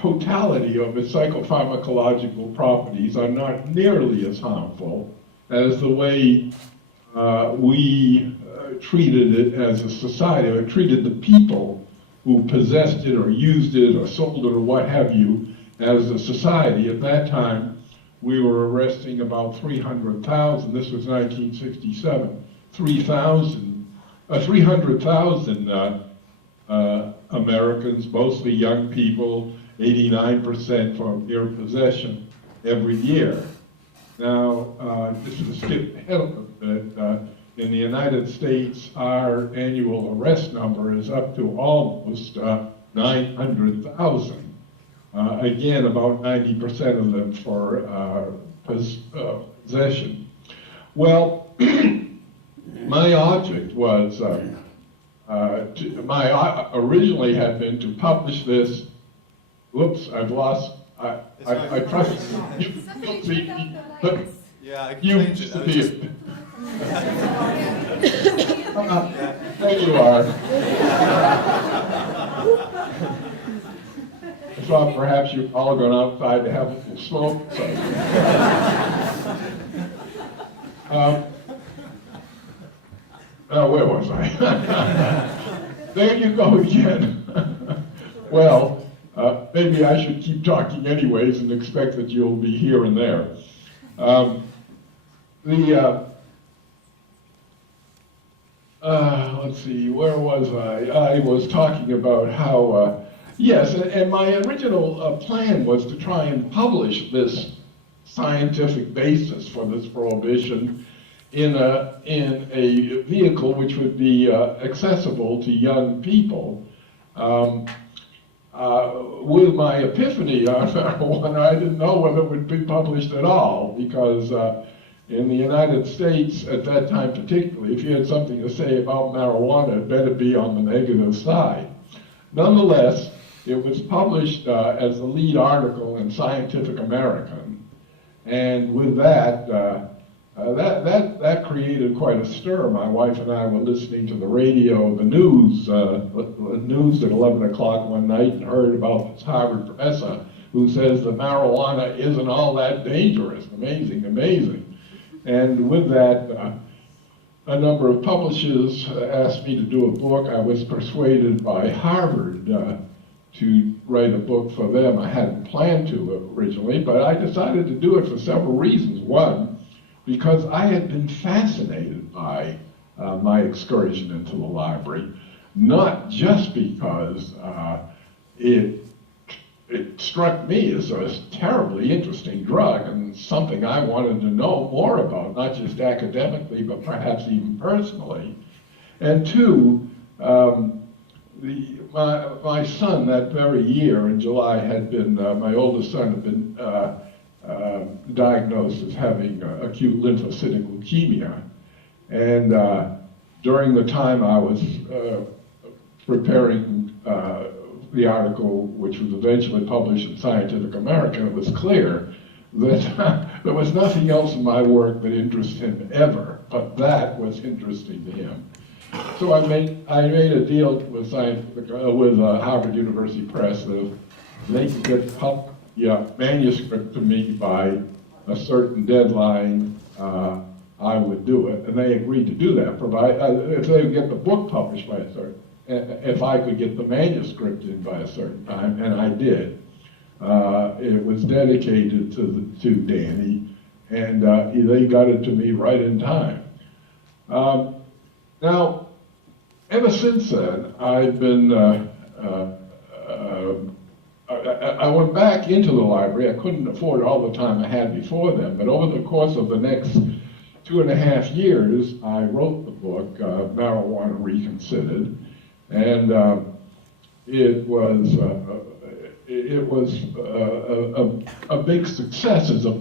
totality of its psychopharmacological properties are not nearly as harmful as the way we treated it as a society, or treated the people who possessed it or used it or sold it or what have you as a society. At that time, we were arresting about 300,000. This was 1967. 300,000 Americans, mostly young people, 89% for mere possession every year. Now, just to skip ahead a little bit, in the United States, our annual arrest number is up to almost 900,000. Again, about 90% of them for possession. Well, my object was, originally had been to publish this. Whoops, I've lost. I trust you. Somebody turned off the lights. Yeah, I can You change it. I was just- disappeared. There you are. I thought perhaps you've all gone outside to have a little smoke. So. Where was I? There you go again. Well, maybe I should keep talking anyways and expect that you'll be here and there. Let's see, where was I? I was talking about how, yes, and my original plan was to try and publish this scientific basis for this prohibition in a vehicle which would be accessible to young people. With my epiphany on marijuana, I didn't know whether it would be published at all, because in the United States at that time particularly, if you had something to say about marijuana, it better be on the negative side. Nonetheless, it was published as the lead article in Scientific American, and with that, that created quite a stir. My wife and I were listening to the radio, the news at 11 o'clock one night, and heard about this Harvard professor who says that marijuana isn't all that dangerous. Amazing, amazing. And with that, a number of publishers asked me to do a book. I was persuaded by Harvard to write a book for them. I hadn't planned to originally, but I decided to do it for several reasons. One, because I had been fascinated by my excursion into the library, not just because it struck me as a terribly interesting drug and something I wanted to know more about, not just academically, but perhaps even personally. And two, my son that very year in July had been, my oldest son had been diagnosed as having acute lymphocytic leukemia. And during the time I was preparing the article, which was eventually published in Scientific American, it was clear that there was nothing else in my work that interested him ever, but that was interesting to him. So I made a deal with Harvard University Press that they could get manuscript to me by a certain deadline, I would do it, and they agreed to do that. If they would get the book published by a certain, if I could get the manuscript in by a certain time, and I did. It was dedicated to Danny, and they got it to me right in time. Now, ever since then, I've been, I went back into the library. I couldn't afford all the time I had before then, but over the course of the next 2.5 years, I wrote the book, Marijuana Reconsidered, and it was it was a big success as a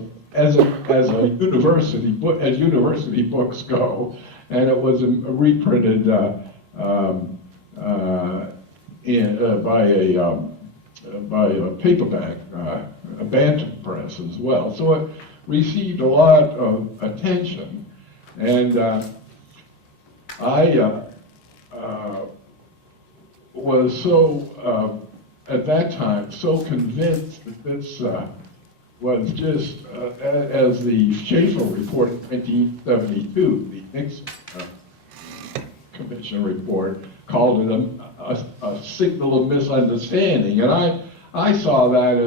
university book, as university books go, and it was reprinted by a paperback, a Bantam press as well. So it received a lot of attention, and I was so, at that time, so convinced that this was just, as the Schaefer report in 1972, the Nixon Commission report, called it a signal of misunderstanding. And I saw that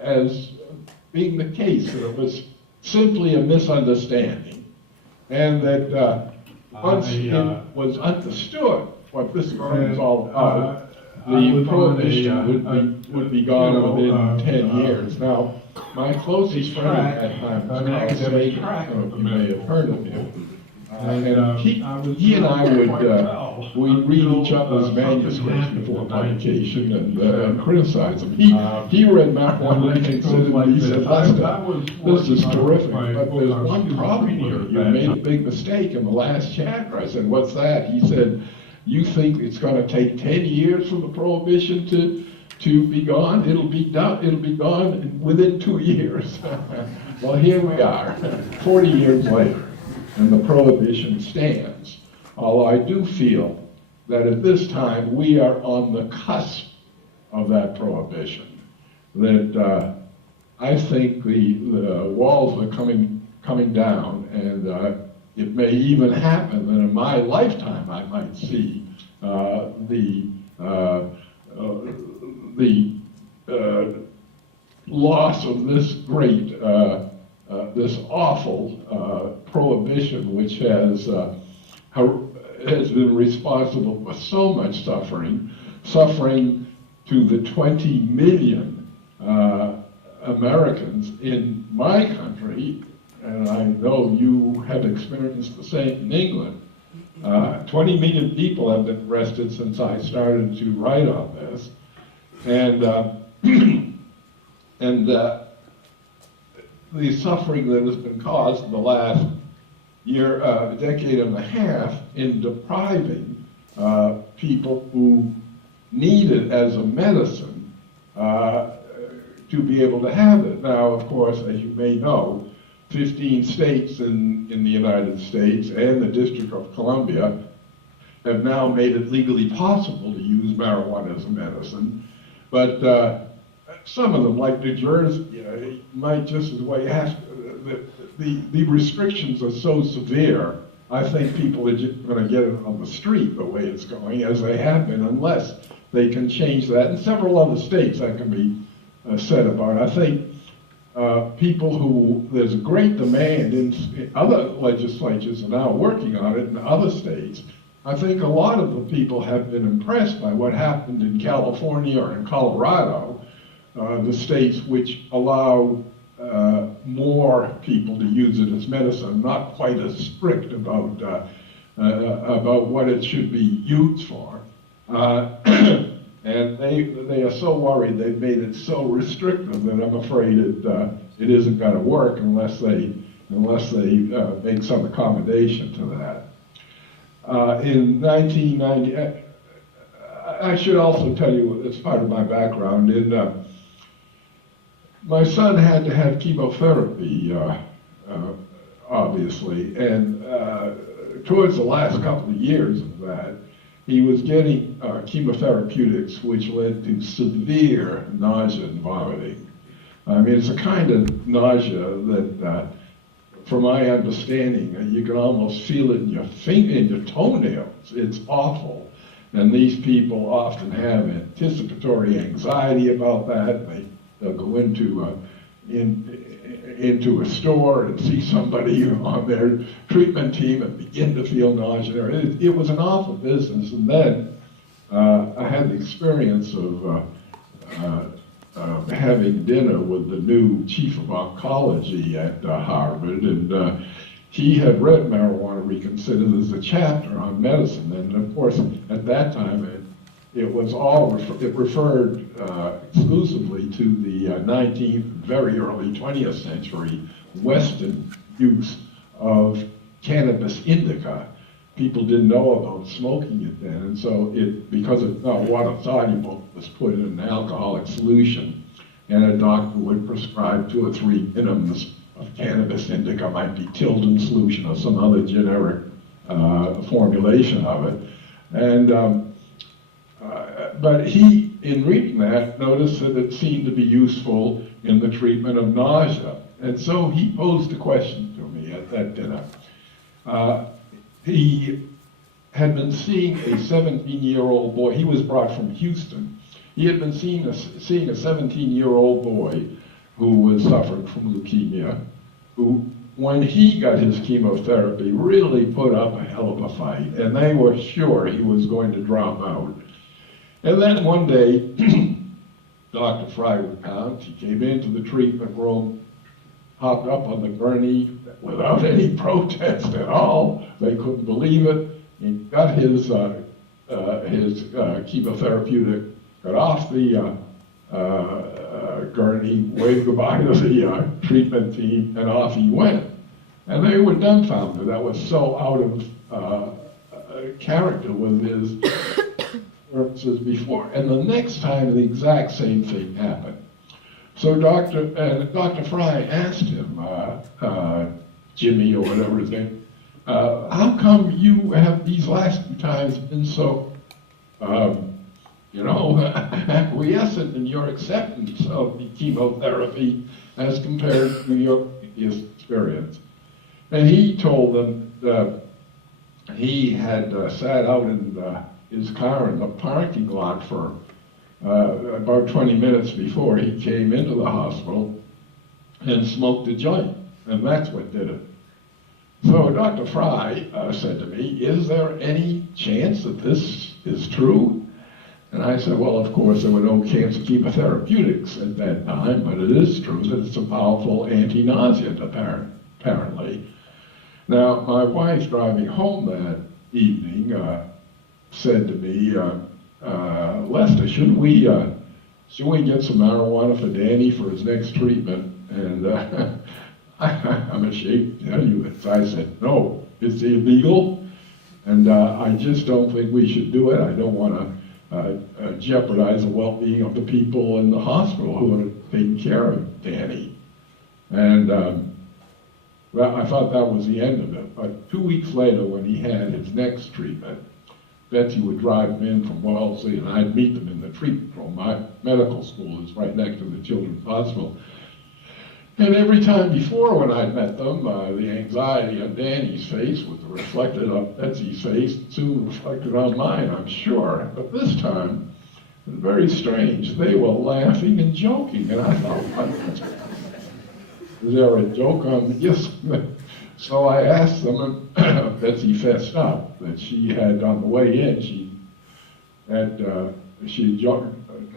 as being the case, that it was simply a misunderstanding. And that once it was understood what this was all about, the prohibition would be gone within 10 years. Now, my closest friend at that time was Carl Sagan. I don't know if you may have heard of him. And he and I would read each other's manuscripts before publication and criticize them. He read Map 1 and considered it. He said, Lester, this is terrific, but there's one problem here. You made a big mistake in the last chapter. I said, what's that? He said, you think it's going to take 10 years for the prohibition to be gone? It'll be gone within 2 years. Well, here we are, 40 years later, and the prohibition stands. Although I do feel that at this time we are on the cusp of that prohibition. That I think the walls are coming down, and it may even happen that in my lifetime I might see the loss of this great, this awful prohibition, which has been responsible for so much suffering to the 20 million Americans in my country. And I know you have experienced the same in England. 20 million people have been arrested since I started to write on this. And, the suffering that has been caused in the last decade and a half in depriving people who need it as a medicine to be able to have it. Now, of course, as you may know, 15 states in the United States and the District of Columbia have now made it legally possible to use marijuana as a medicine. But some of them, like New Jersey, might just as well have the restrictions are so severe. I think people are just going to get it on the street the way it's going, as they have been, unless they can change that. And several other states that can be said about. I think people who, there's a great demand in other legislatures are now working on it in other states. I think a lot of the people have been impressed by what happened in California or in Colorado, the states which allow more people to use it as medicine, not quite as strict about what it should be used for. And they are so worried they've made it so restrictive that I'm afraid it isn't going to work unless they make some accommodation to that. In 1990, I should also tell you, as part of my background, my son had to have chemotherapy, obviously, and towards the last couple of years of that, he was getting chemotherapeutics which led to severe nausea and vomiting. I mean, it's a kind of nausea that, from my understanding, you can almost feel it in your toenails. It's awful. And these people often have anticipatory anxiety about that. They'll go into a store and see somebody on their treatment team and begin to feel nausea. It was an awful business. And then I had the experience of having dinner with the new chief of oncology at Harvard, and he had read Marijuana Reconsidered as a chapter on medicine. And of course, at that time, it was all, it referred exclusively to the 19th, very early 20th century Western use of cannabis indica. People didn't know about smoking it then, and so because it's not water soluble, it was put in an alcoholic solution, and a doctor would prescribe 2 or 3 minims of cannabis indica, might be Tilden solution or some other generic formulation of it. And but he, in reading that, noticed that it seemed to be useful in the treatment of nausea. And so he posed a question to me at that dinner. He had been seeing a 17-year-old boy. He was brought from Houston. He had been seeing a 17-year-old boy who was suffering from leukemia, who, when he got his chemotherapy, really put up a hell of a fight, and they were sure he was going to drop out. And then one day, Dr. Fry recounts, he came into the treatment room, hopped up on the gurney without any protest at all. They couldn't believe it. He got his chemotherapeutic, got off the gurney, waved goodbye to the treatment team, and off he went. And they were dumbfounded. That was so out of character with his experiences before. And the next time, the exact same thing happened. So Dr. Fry asked him, Jimmy or whatever his name, how come you have these last 2 times been so, acquiescent in your acceptance of the chemotherapy as compared to your previous experience? And he told them that he had sat out in his car in the parking lot for about 20 minutes before he came into the hospital and smoked a joint, and that's what did it. So Dr. Fry said to me, is there any chance that this is true? And I said, well, of course, there were no cancer chemotherapeutics at that time, but it is true that it's a powerful anti-nauseant, apparently. Now, my wife driving home that evening said to me, Lester, should we get some marijuana for Danny for his next treatment? And I'm ashamed to tell you this. I said, no, it's illegal, and I just don't think we should do it. I don't want to jeopardize the well-being of the people in the hospital who are taking care of Danny. And well, I thought that was the end of it. But 2 weeks later, when he had his next treatment, Betsy would drive him in from Wellesley, and I'd meet them in the treatment room. My medical school is right next to the Children's Hospital. And every time before when I'd met them, the anxiety on Danny's face was reflected on Betsy's face, and soon reflected on mine, I'm sure. But this time, it was very strange. They were laughing and joking, and I thought, is there a joke on this? So I asked them, and Betsy fessed up that she had, on the way in, she had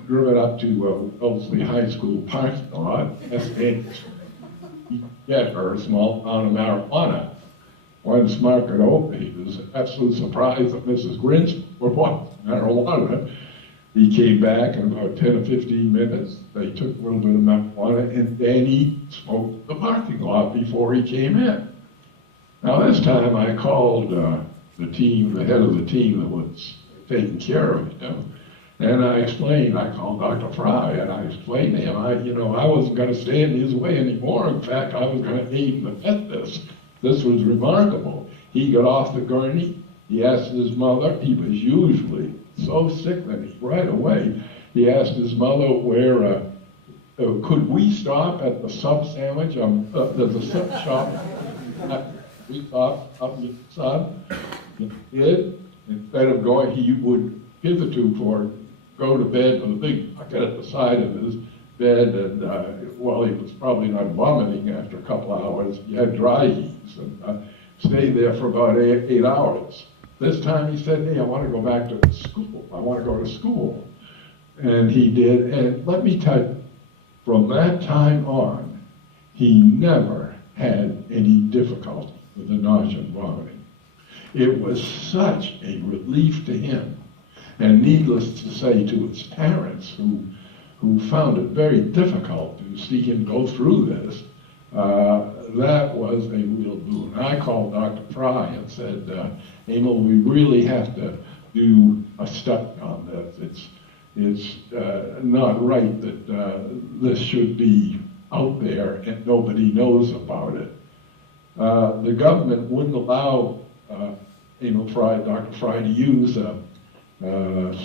driven up to Wellesley High School parking lot, and get her a small amount of marijuana. Once Mark had opened, he was absolutely surprised that Mrs. Grinch would want marijuana. He came back in about 10 or 15 minutes. They took a little bit of marijuana, and Danny smoked the parking lot before he came in. Now this time I called the team, the head of the team that was taking care of him, and I explained, I called Dr. Fry, and I explained to him, I wasn't going to stand in his way anymore. In fact, I was going to aim to vet this. This was remarkable. He got off the gurney, he asked his mother, he was usually so sick that right away, he asked his mother where, could we stop at the sub sandwich, the sub shop? We stopped up in the sun. He did. Instead of going, he would hitherto go to bed with a big bucket at the side of his bed, and he was probably not vomiting after a couple of hours. He had dry heaves and stayed there for about 8 hours. This time he said, hey, I want to go back to school. I want to go to school. And he did, and let me tell you, from that time on, he never had any difficulty with the nausea and vomiting. It was such a relief to him. And needless to say, to its parents, who found it very difficult to see him go through this, that was a real boon. I called Dr. Fry and said, Emil, we really have to do a study on this. It's not right that this should be out there and nobody knows about it. The government wouldn't allow Emil Fry, Dr. Fry, to use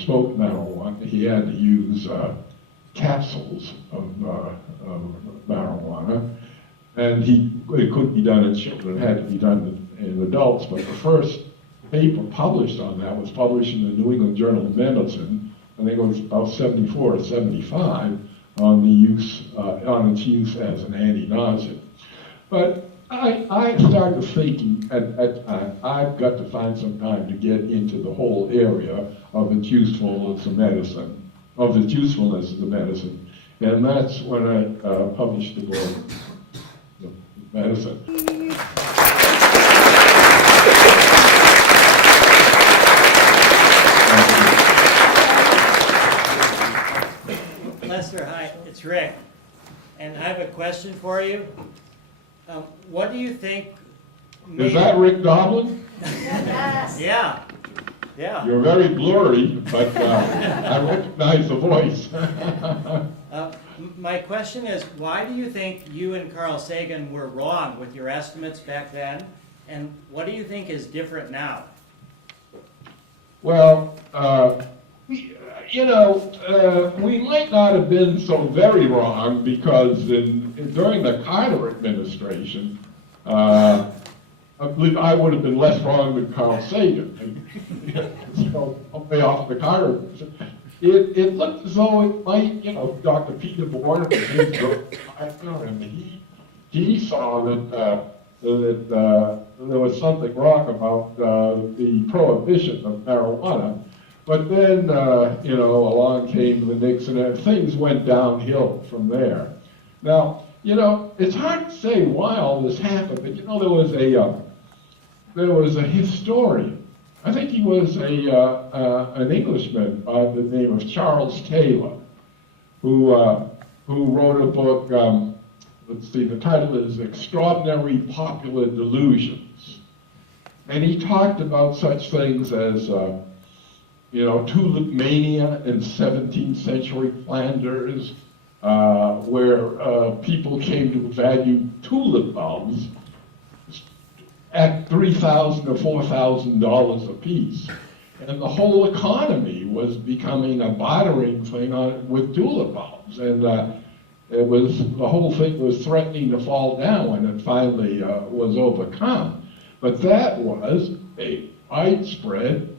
smoked marijuana. He had to use capsules of marijuana, and it couldn't be done in children. It had to be done in adults. But the first paper published on that was published in the New England Journal of Medicine. I think it was about 74 or 75 on the use on its use as an anti-nausea. But I started thinking at that time, I've got to find some time to get into the whole area of its usefulness as a medicine, and that's when I published the book, Medicine. Lester, hi, it's Rick, and I have a question for you. What do you think Is that Rick Doblin? Yeah. You're very blurry, but I recognize the voice. My question is, why do you think you and Carl Sagan were wrong with your estimates back then, and what do you think is different now? Well, we might not have been so very wrong because during the Carter administration, I believe I would have been less wrong than Carl Sagan. Way off the Carter. It looked as though it might, Dr. Peter Bourne, and he saw that there was something wrong about the prohibition of marijuana. But then, along came the Nixon, and things went downhill from there. Now, it's hard to say why all this happened, but there was a historian. I think he was an Englishman by the name of Charles Taylor, who wrote a book. The title is Extraordinary Popular Delusions, and he talked about such things as tulip mania in 17th century Flanders, where people came to value tulip bulbs at $3,000 or $4,000 a piece. And the whole economy was becoming a bartering thing with tulip bulbs. And the whole thing was threatening to fall down when it finally was overcome. But that was a widespread,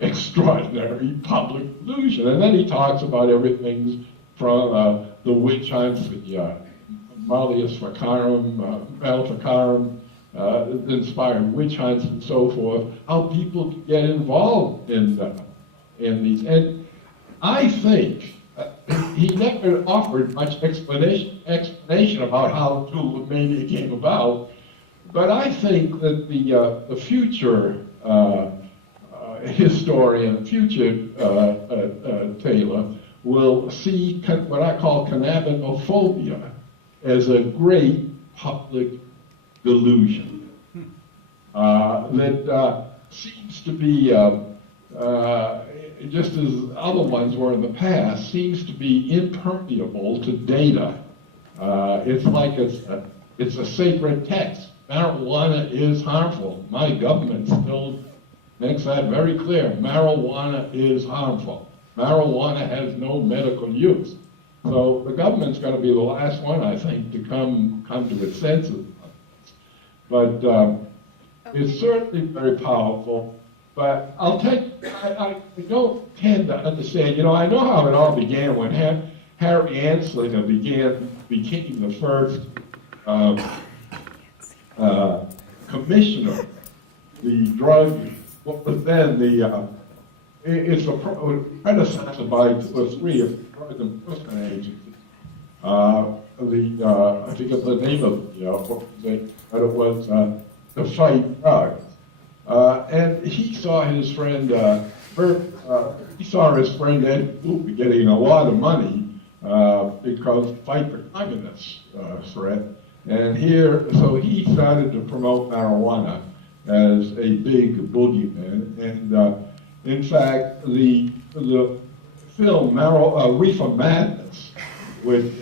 extraordinary public delusion. And then he talks about everything from the witch hunts, the Malleus Maleficarum, inspired witch hunts and so forth, how people get involved in these. And I think he never offered much explanation about how tulip mania came about, but I think that the future historian, future Taylor, will see what I call cannabinophobia as a great public delusion that seems to be, just as other ones were in the past, seems to be impermeable to data. It's like it's a sacred text. Marijuana is harmful. My government still makes that very clear. Marijuana is harmful. Marijuana has no medical use. So the government's going to be the last one, I think, to come to its senses. But it's certainly very powerful. But I'll tell you, I don't tend to understand. I know how it all began when Harry Anslinger became the first commissioner, the drug. What was then it's a predecessor by 2 or 3 of the drug enforcement agencies. I forget the name of but it was to fight drugs. And he saw his friend Bert he saw his friend Ed Boop getting a lot of money because fight the communist threat. And so he started to promote marijuana as a big boogeyman. And in fact, the film Reefer Madness, which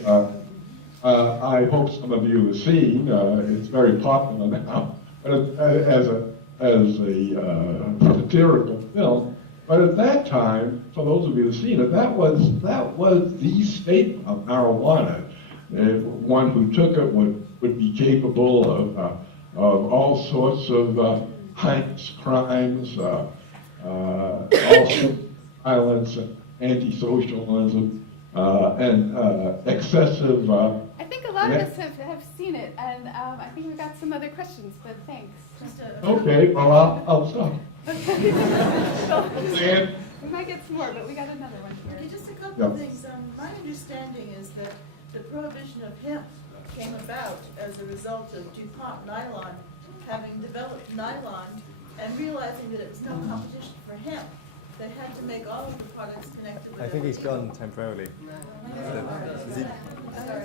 I hope some of you have seen, it's very popular now, as a satirical film. But at that time, for those of you who've seen it, that was the staple of marijuana. One who took it would be capable of all sorts of heinous crimes, all sorts of violence, anti-socialism, and excessive. I think a lot of us have seen it, and I think we've got some other questions, but thanks. Okay, well, I'll stop. We might get some more, but we got another one here. Okay, just a couple of things. My understanding is that the prohibition of hemp came about as a result of DuPont Nylon having developed nylon and realizing that it was no competition for hemp. They had to make all of the products connected with I think he's gone temporarily.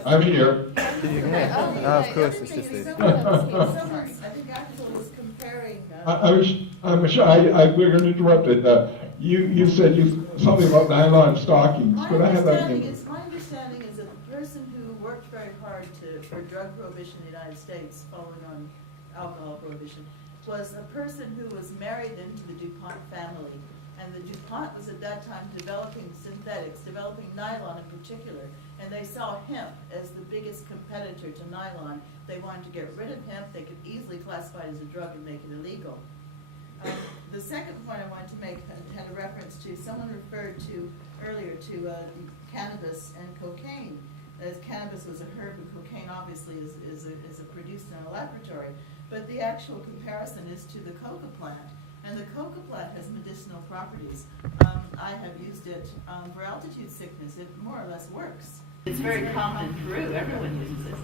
I'm here. Oh, of course, it's just this. Someone, I think Axel was comparing. I'm sure we're going to interrupt it. You said something about nylon stockings. Could I have that? My understanding is that the person who worked very hard for drug prohibition in the United States, following on alcohol prohibition, was a person who was married into the DuPont family. And the DuPont was at that time developing synthetics, developing nylon in particular, and they saw hemp as the biggest competitor to nylon. They wanted to get rid of hemp. They could easily classify it as a drug and make it illegal. The second point I wanted to make had a reference to, someone referred to earlier to cannabis and cocaine. As cannabis was a herb and cocaine obviously is produced in a laboratory, but the actual comparison is to the coca plant. And the coca plant has medicinal properties. I have used it for altitude sickness. It more or less works. It's very common in Peru. Everyone uses it.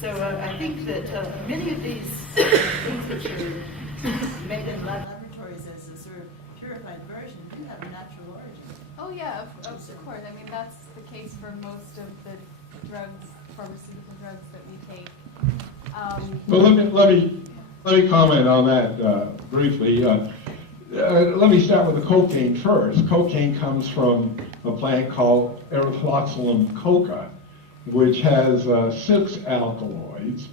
So I think that many of these things which are made in laboratories as a sort of purified version do have a natural origin. Oh yeah, of course. I mean, that's the case for most of the drugs, pharmaceutical drugs that we take. Well, let me comment on that briefly. Let me start with the cocaine first. Cocaine comes from a plant called Erythroxylum coca, which has 6 alkaloids,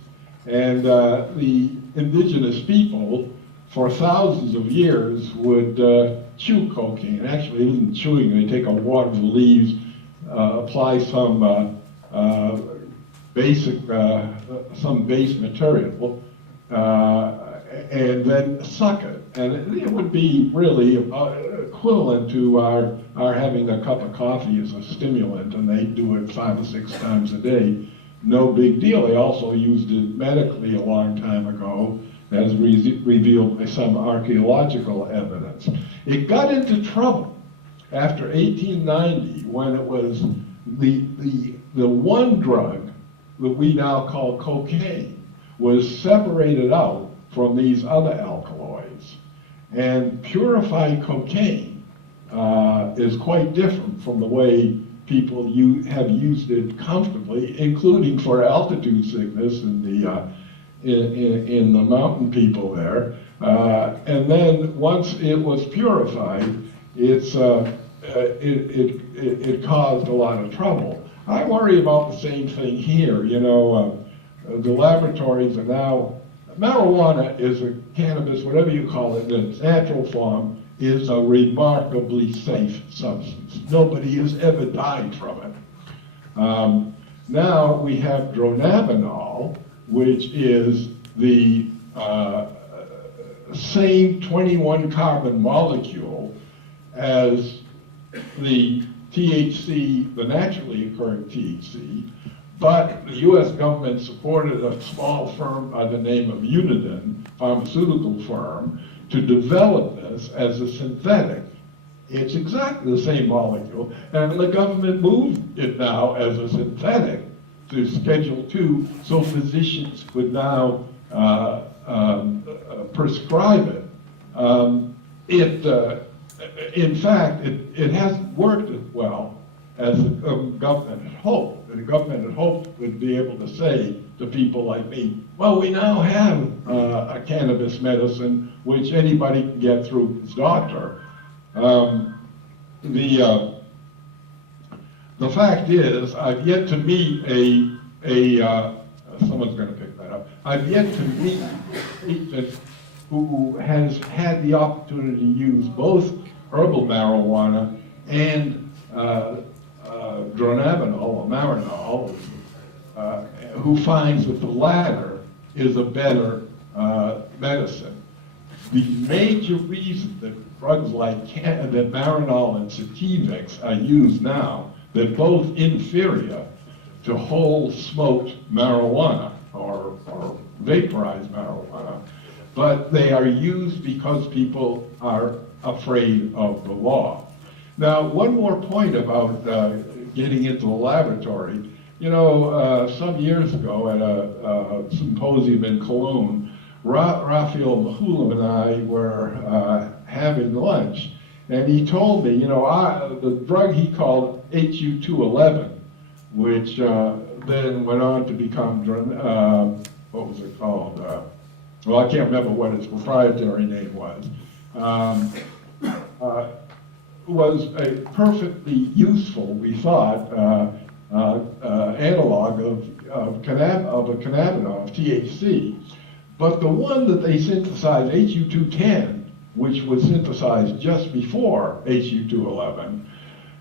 and the indigenous people for thousands of years would chew cocaine. Actually, it isn't chewing. They take a wad of the leaves, apply some base material, and then suck it. And it would be really equivalent to our having a cup of coffee as a stimulant, and they do it 5 or 6 times a day. No big deal. They also used it medically a long time ago, as revealed by some archaeological evidence. It got into trouble after 1890 when it was the one drug that we now call cocaine was separated out from these other alkaloids. And purified cocaine is quite different from the way people have used it comfortably, including for altitude sickness in the mountain people there. And then once it was purified, it caused a lot of trouble. I worry about the same thing here. You know, the laboratories are now, marijuana is a cannabis, whatever you call it, in its natural form, is a remarkably safe substance. Nobody has ever died from it. Now we have dronabinol, which is the same 21 carbon molecule as the THC, the naturally occurring THC, but the US government supported a small firm by the name of Uniden, pharmaceutical firm, to develop this as a synthetic. It's exactly the same molecule, and the government moved it now as a synthetic to Schedule II, so physicians could now prescribe it. in fact, it hasn't worked as well as the government had hoped. The government had hoped would be able to say to people like me, well, we now have a cannabis medicine which anybody can get through his doctor. The fact is, I've yet to meet someone's going to pick that up. I've yet to meet a patient who has had the opportunity to use both herbal marijuana and dronabinol or marinol, who finds that the latter is a better medicine. The major reason that drugs like that marinol and Sativex are used now, they're both inferior to whole smoked marijuana or vaporized marijuana, but they are used because people are afraid of the law. Now, one more point about getting into the laboratory. You know, some years ago at a symposium in Cologne, Raphael Mahula and I were having lunch, and he told me, you know, the drug he called HU211, which then went on to become, what was it called? Well, I can't remember what its proprietary name was a perfectly useful, we thought, analog of a cannabinoid, THC. But the one that they synthesized, HU210, which was synthesized just before HU211,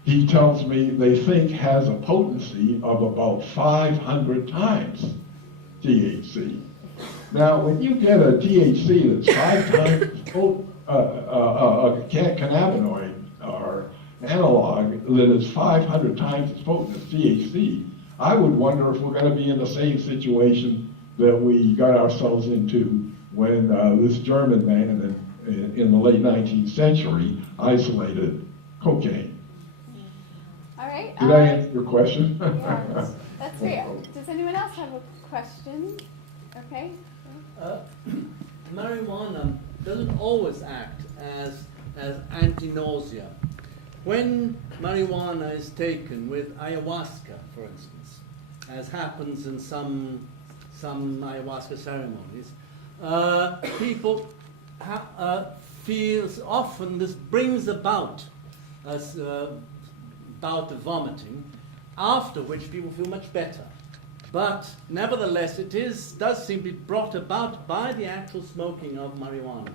he tells me they think has a potency of about 500 times THC. Now, when you get a THC that's 5 times a cannabinoid or analog that is 500 times as potent as THC, I would wonder if we're going to be in the same situation that we got ourselves into when this German man in the late 19th century isolated cocaine. All right. Did I answer your question? Yeah, that's great. Does anyone else have a question? Okay. Marijuana doesn't always act as anti-nausea. When marijuana is taken with ayahuasca, for instance, as happens in some ayahuasca ceremonies, people feels often this brings about a bout of vomiting, after which people feel much better. But nevertheless, it does seem to be brought about by the actual smoking of marijuana.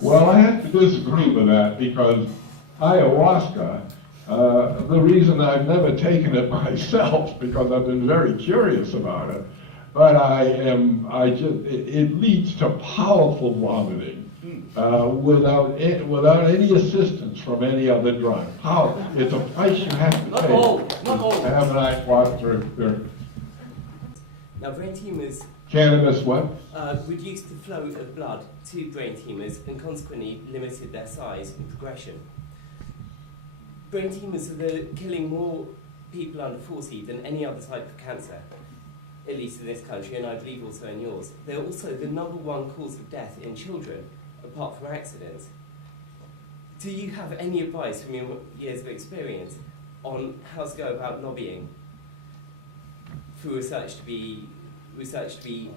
Well, I have to disagree with that because ayahuasca, the reason I've never taken it myself, because I've been very curious about it, but it leads to powerful vomiting without any assistance from any other drug. It's a price you have to pay. Not all. I have an ayahuasca. Now, brain tumours Cannabis what? Reduced the flow of blood to brain tumours and consequently limited their size and progression. Brain tumours are killing more people under 40 than any other type of cancer, at least in this country, and I believe also in yours. They're also the #1 cause of death in children, apart from accidents. Do you have any advice from your years of experience on how to go about lobbying for research to be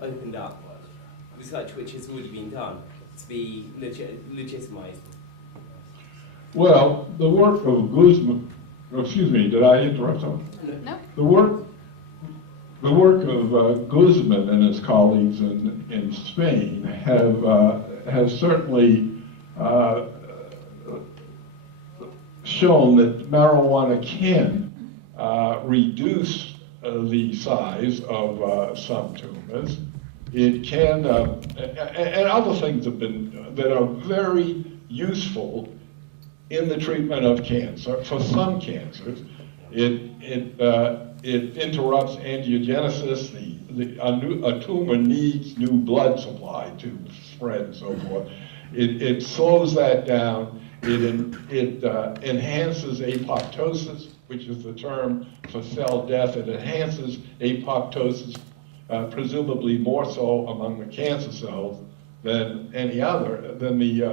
opened up, research which has already been done, to be legitimised? Well, the work of Guzman, excuse me, did I interrupt something? No. The work of Guzman and his colleagues in Spain have certainly shown that marijuana can reduce the size of some tumors. It can, and other things that are very useful in the treatment of cancer. For some cancers, it interrupts angiogenesis. A tumor needs new blood supply to spread and so forth. It slows that down. It enhances apoptosis, which is the term for cell death. It enhances apoptosis, presumably more so among the cancer cells than any other, than the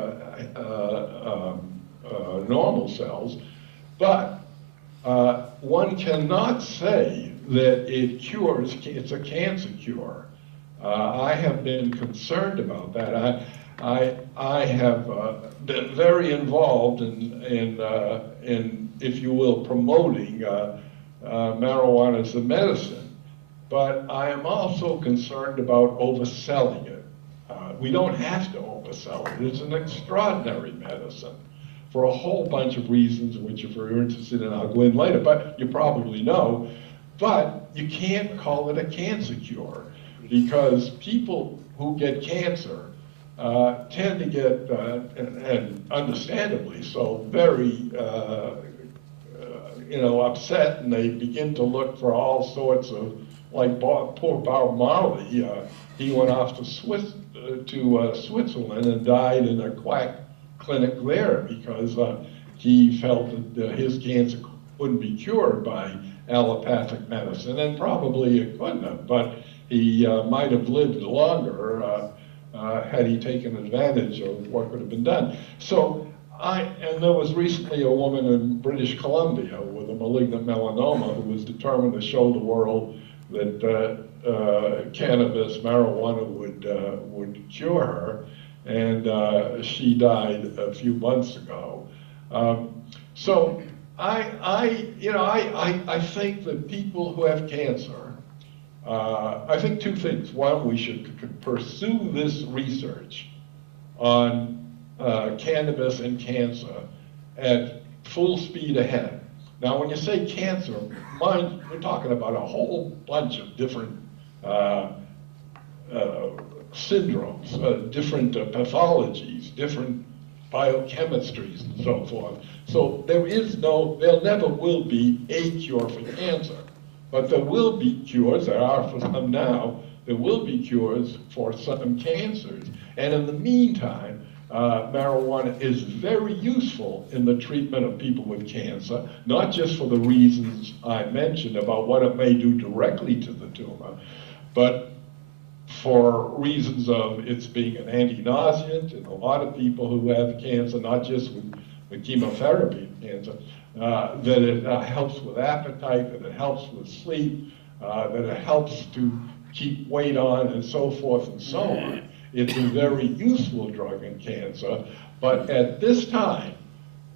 normal cells, but one cannot say that it cures, it's a cancer cure. I have been concerned about that. I have been very involved in, if you will, promoting marijuana as a medicine, but I am also concerned about overselling it. We don't have to oversell it. It's an extraordinary medicine for a whole bunch of reasons, which if you're interested in, I'll go in later, but you probably know. But you can't call it a cancer cure, because people who get cancer tend to get, and understandably so, very upset, and they begin to look for all sorts of, like poor Bob Marley, he went off to Switzerland and died in a quack clinic there because he felt that his cancer couldn't be cured by allopathic medicine, and probably it couldn't have, but he might have lived longer had he taken advantage of what could have been done. So and there was recently a woman in British Columbia with a malignant melanoma who was determined to show the world that cannabis, marijuana would cure her, and she died a few months ago. So I think that people who have cancer, I think two things. One, we should pursue this research on cannabis and cancer at full speed ahead. Now, when you say cancer, mind, we're talking about a whole bunch of different syndromes, different pathologies, different biochemistries, and so forth. So there never will be a cure for cancer, but there will be cures. There are for some now. There will be cures for some cancers, and in the meantime, marijuana is very useful in the treatment of people with cancer, not just for the reasons I mentioned about what it may do directly to the tumor, but for reasons of its being an anti-nauseant in a lot of people who have cancer, not just with chemotherapy and cancer, that it helps with appetite, that it helps with sleep, that it helps to keep weight on, and so forth and so on. It's a very useful drug in cancer, but at this time,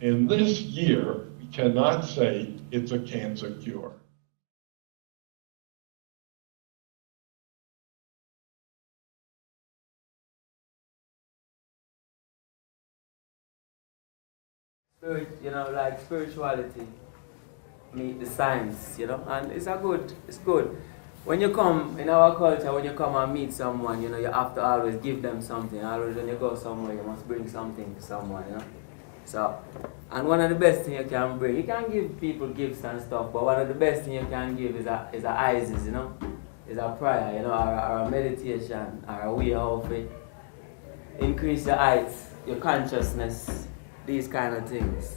in this year, we cannot say it's a cancer cure. Like spirituality meet the science, and it's good. When you come, in our culture, when you come and meet someone, you have to always give them something. Always when you go somewhere, you must bring something to someone, So, and one of the best things you can bring, you can give people gifts and stuff, but one of the best things you can give is a ISIS, is a prayer, or a meditation, or a way of it. Increase your heights, your consciousness, these kind of things.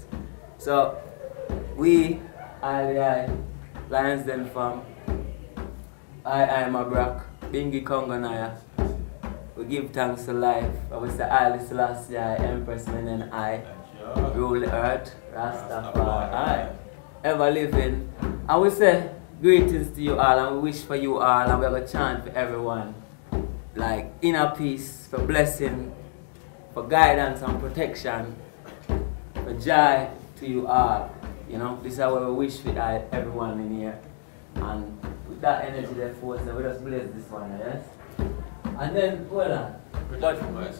So, we, Lions Den Farm, I am a Brock, Bingi Kongonaya. We give thanks to life. I will say Haile Selassie, Empress Menen I, rule the earth, Rastafari, ever living. And we say greetings to you all, and we wish for you all, and we have a chant for everyone. Like inner peace, for blessing, for guidance and protection, for joy to you all. This is what we wish for everyone in here. And with that energy, therefore, so we just bless this one, yes? And then, hold on. But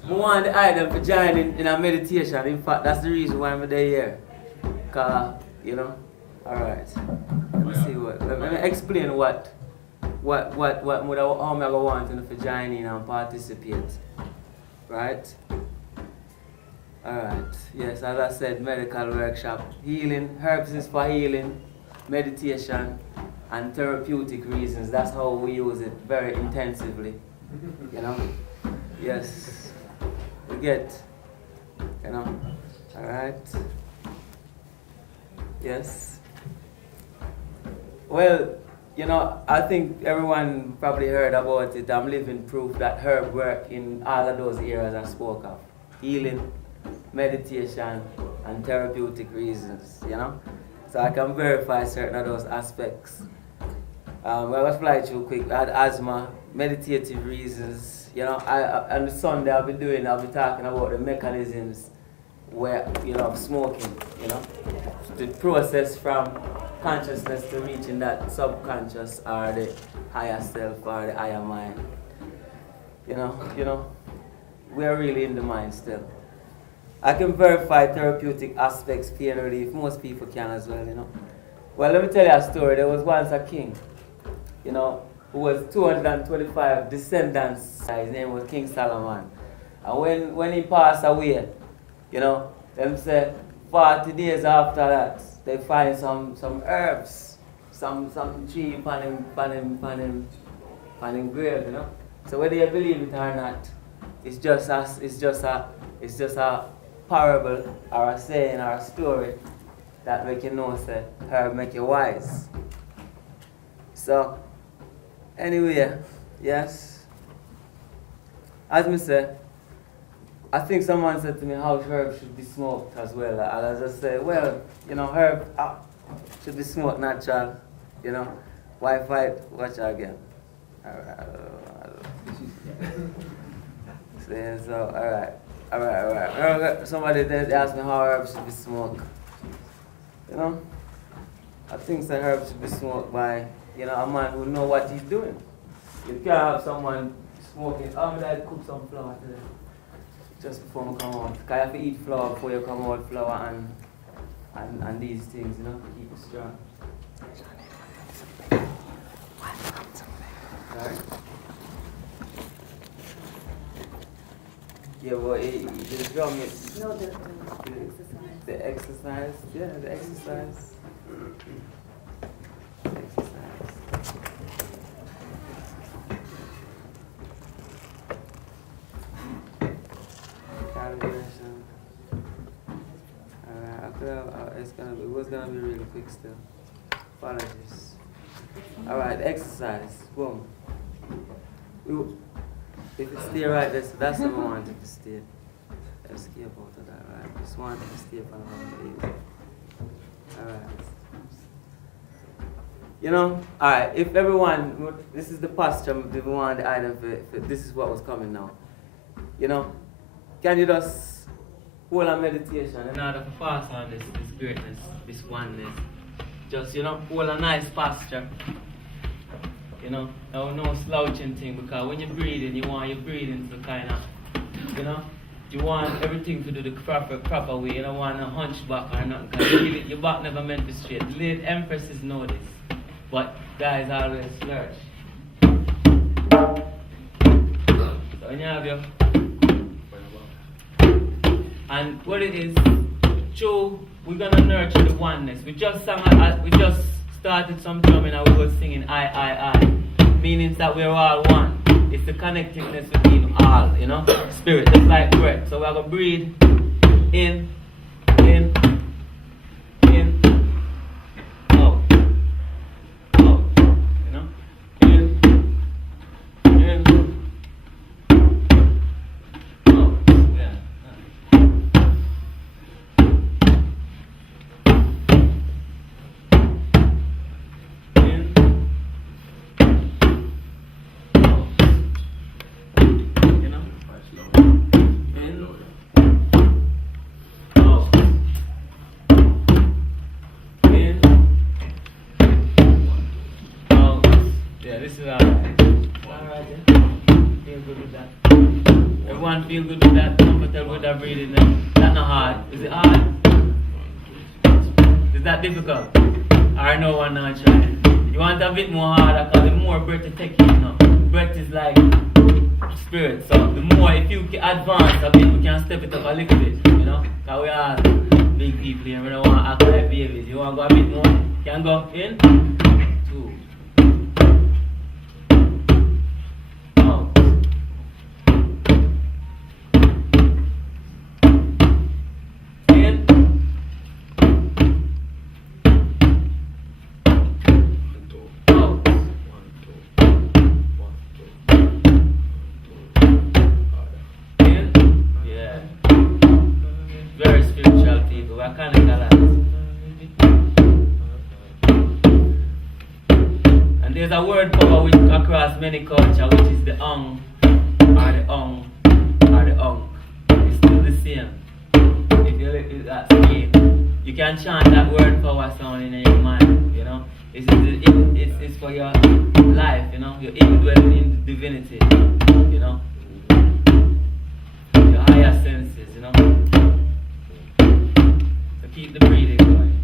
we want the item to join in a meditation. In fact, that's the reason why I'm here. Because, alright. Let me see let me explain how I'm wanting to join in and participate. Right? Alright. Yes, as I said, medical workshop. Healing, herbs is for healing, meditation, and therapeutic reasons. That's how we use it very intensively. Yes. We get, alright. Yes. Well, I think everyone probably heard about it. I'm living proof that herb work in all of those areas I spoke of. Healing, meditation and therapeutic reasons, you know? So I can verify certain of those aspects. I was fly through quick. I had asthma, meditative reasons, you know. On the Sunday I'll be talking about the mechanisms where, you know, of smoking, you know, the process from consciousness to reaching that subconscious or the higher self or the higher mind. You know, we are really in the mind still. I can verify therapeutic aspects, pain relief. Most people can as well, you know. Well, let me tell you a story. There was once a king, you know, who was 225 descendants. His name was King Solomon. And when he passed away, you know, them say 40 days after that, they find some herbs, some tree on him grave, you know. So whether you believe it or not, it's just a parable or a saying or a story that make you know, say, herb make you wise. So, anyway, yes. As me say, I think someone said to me how herb should be smoked as well. And I just say, well, you know, herb should be smoked natural, you know. Why fight? Watch out again. So, alright. Somebody did ask me how herbs should be smoked. You know, I think the herbs should be smoked by, you know, a man who know what he's doing. You can't have someone smoking. I'm going to cook some flour today, just before I come out. Because you have to eat flour before you come out, flour and these things, you know, to keep it strong. Sorry? Yeah, well, the drum is... No, the exercise. The exercise, yeah, the exercise. Calibration. It was gonna be really quick still. Apologies. Alright, exercise. Boom. If it stay right, that's what I wanted to stay. Escape out of that, right? Just wanted to stay for a while. Alright. You know, alright, if everyone, this is the posture, if we want the item for this is what was coming now. You know, can you just hold a meditation in order to pass on this greatness, this oneness? Just, you know, hold a nice posture. You know, no slouching thing, because when you're breathing, you want your breathing to kind of, you know, you want everything to do the proper way. You don't want a hunchback or nothing, because your back never meant to be straight. The late empresses know this, but guys always slouch. So when you have your, and what it is, we're gonna nurture the oneness. We just started some drumming and we were singing I, meaning that we're all one. It's the connectedness between all, you know, spirit, just like breath. So we're going to breathe in, out, you know, in, out, yeah. Everyone feel good with that? Comfortable with that breathing? That's not hard. Is it hard? Is that difficult? I know one not try. You want a bit more harder because the more breath you take in, you know. Breath is like spirit. So the more, if you advance a bit, we can step it up a little bit, you know. Because we are big people here. We don't want to act like babies. You want to go a bit more? You can go in. 2. And there's a word power which across many cultures, which is the ong, or the ong, or the ong. It's still the same. If you look at that scale, you can chant that word power sound in your mind, you know. It's for your life, you know. You're indwelling in divinity, you know. Your higher senses, you know. So keep the breathing going.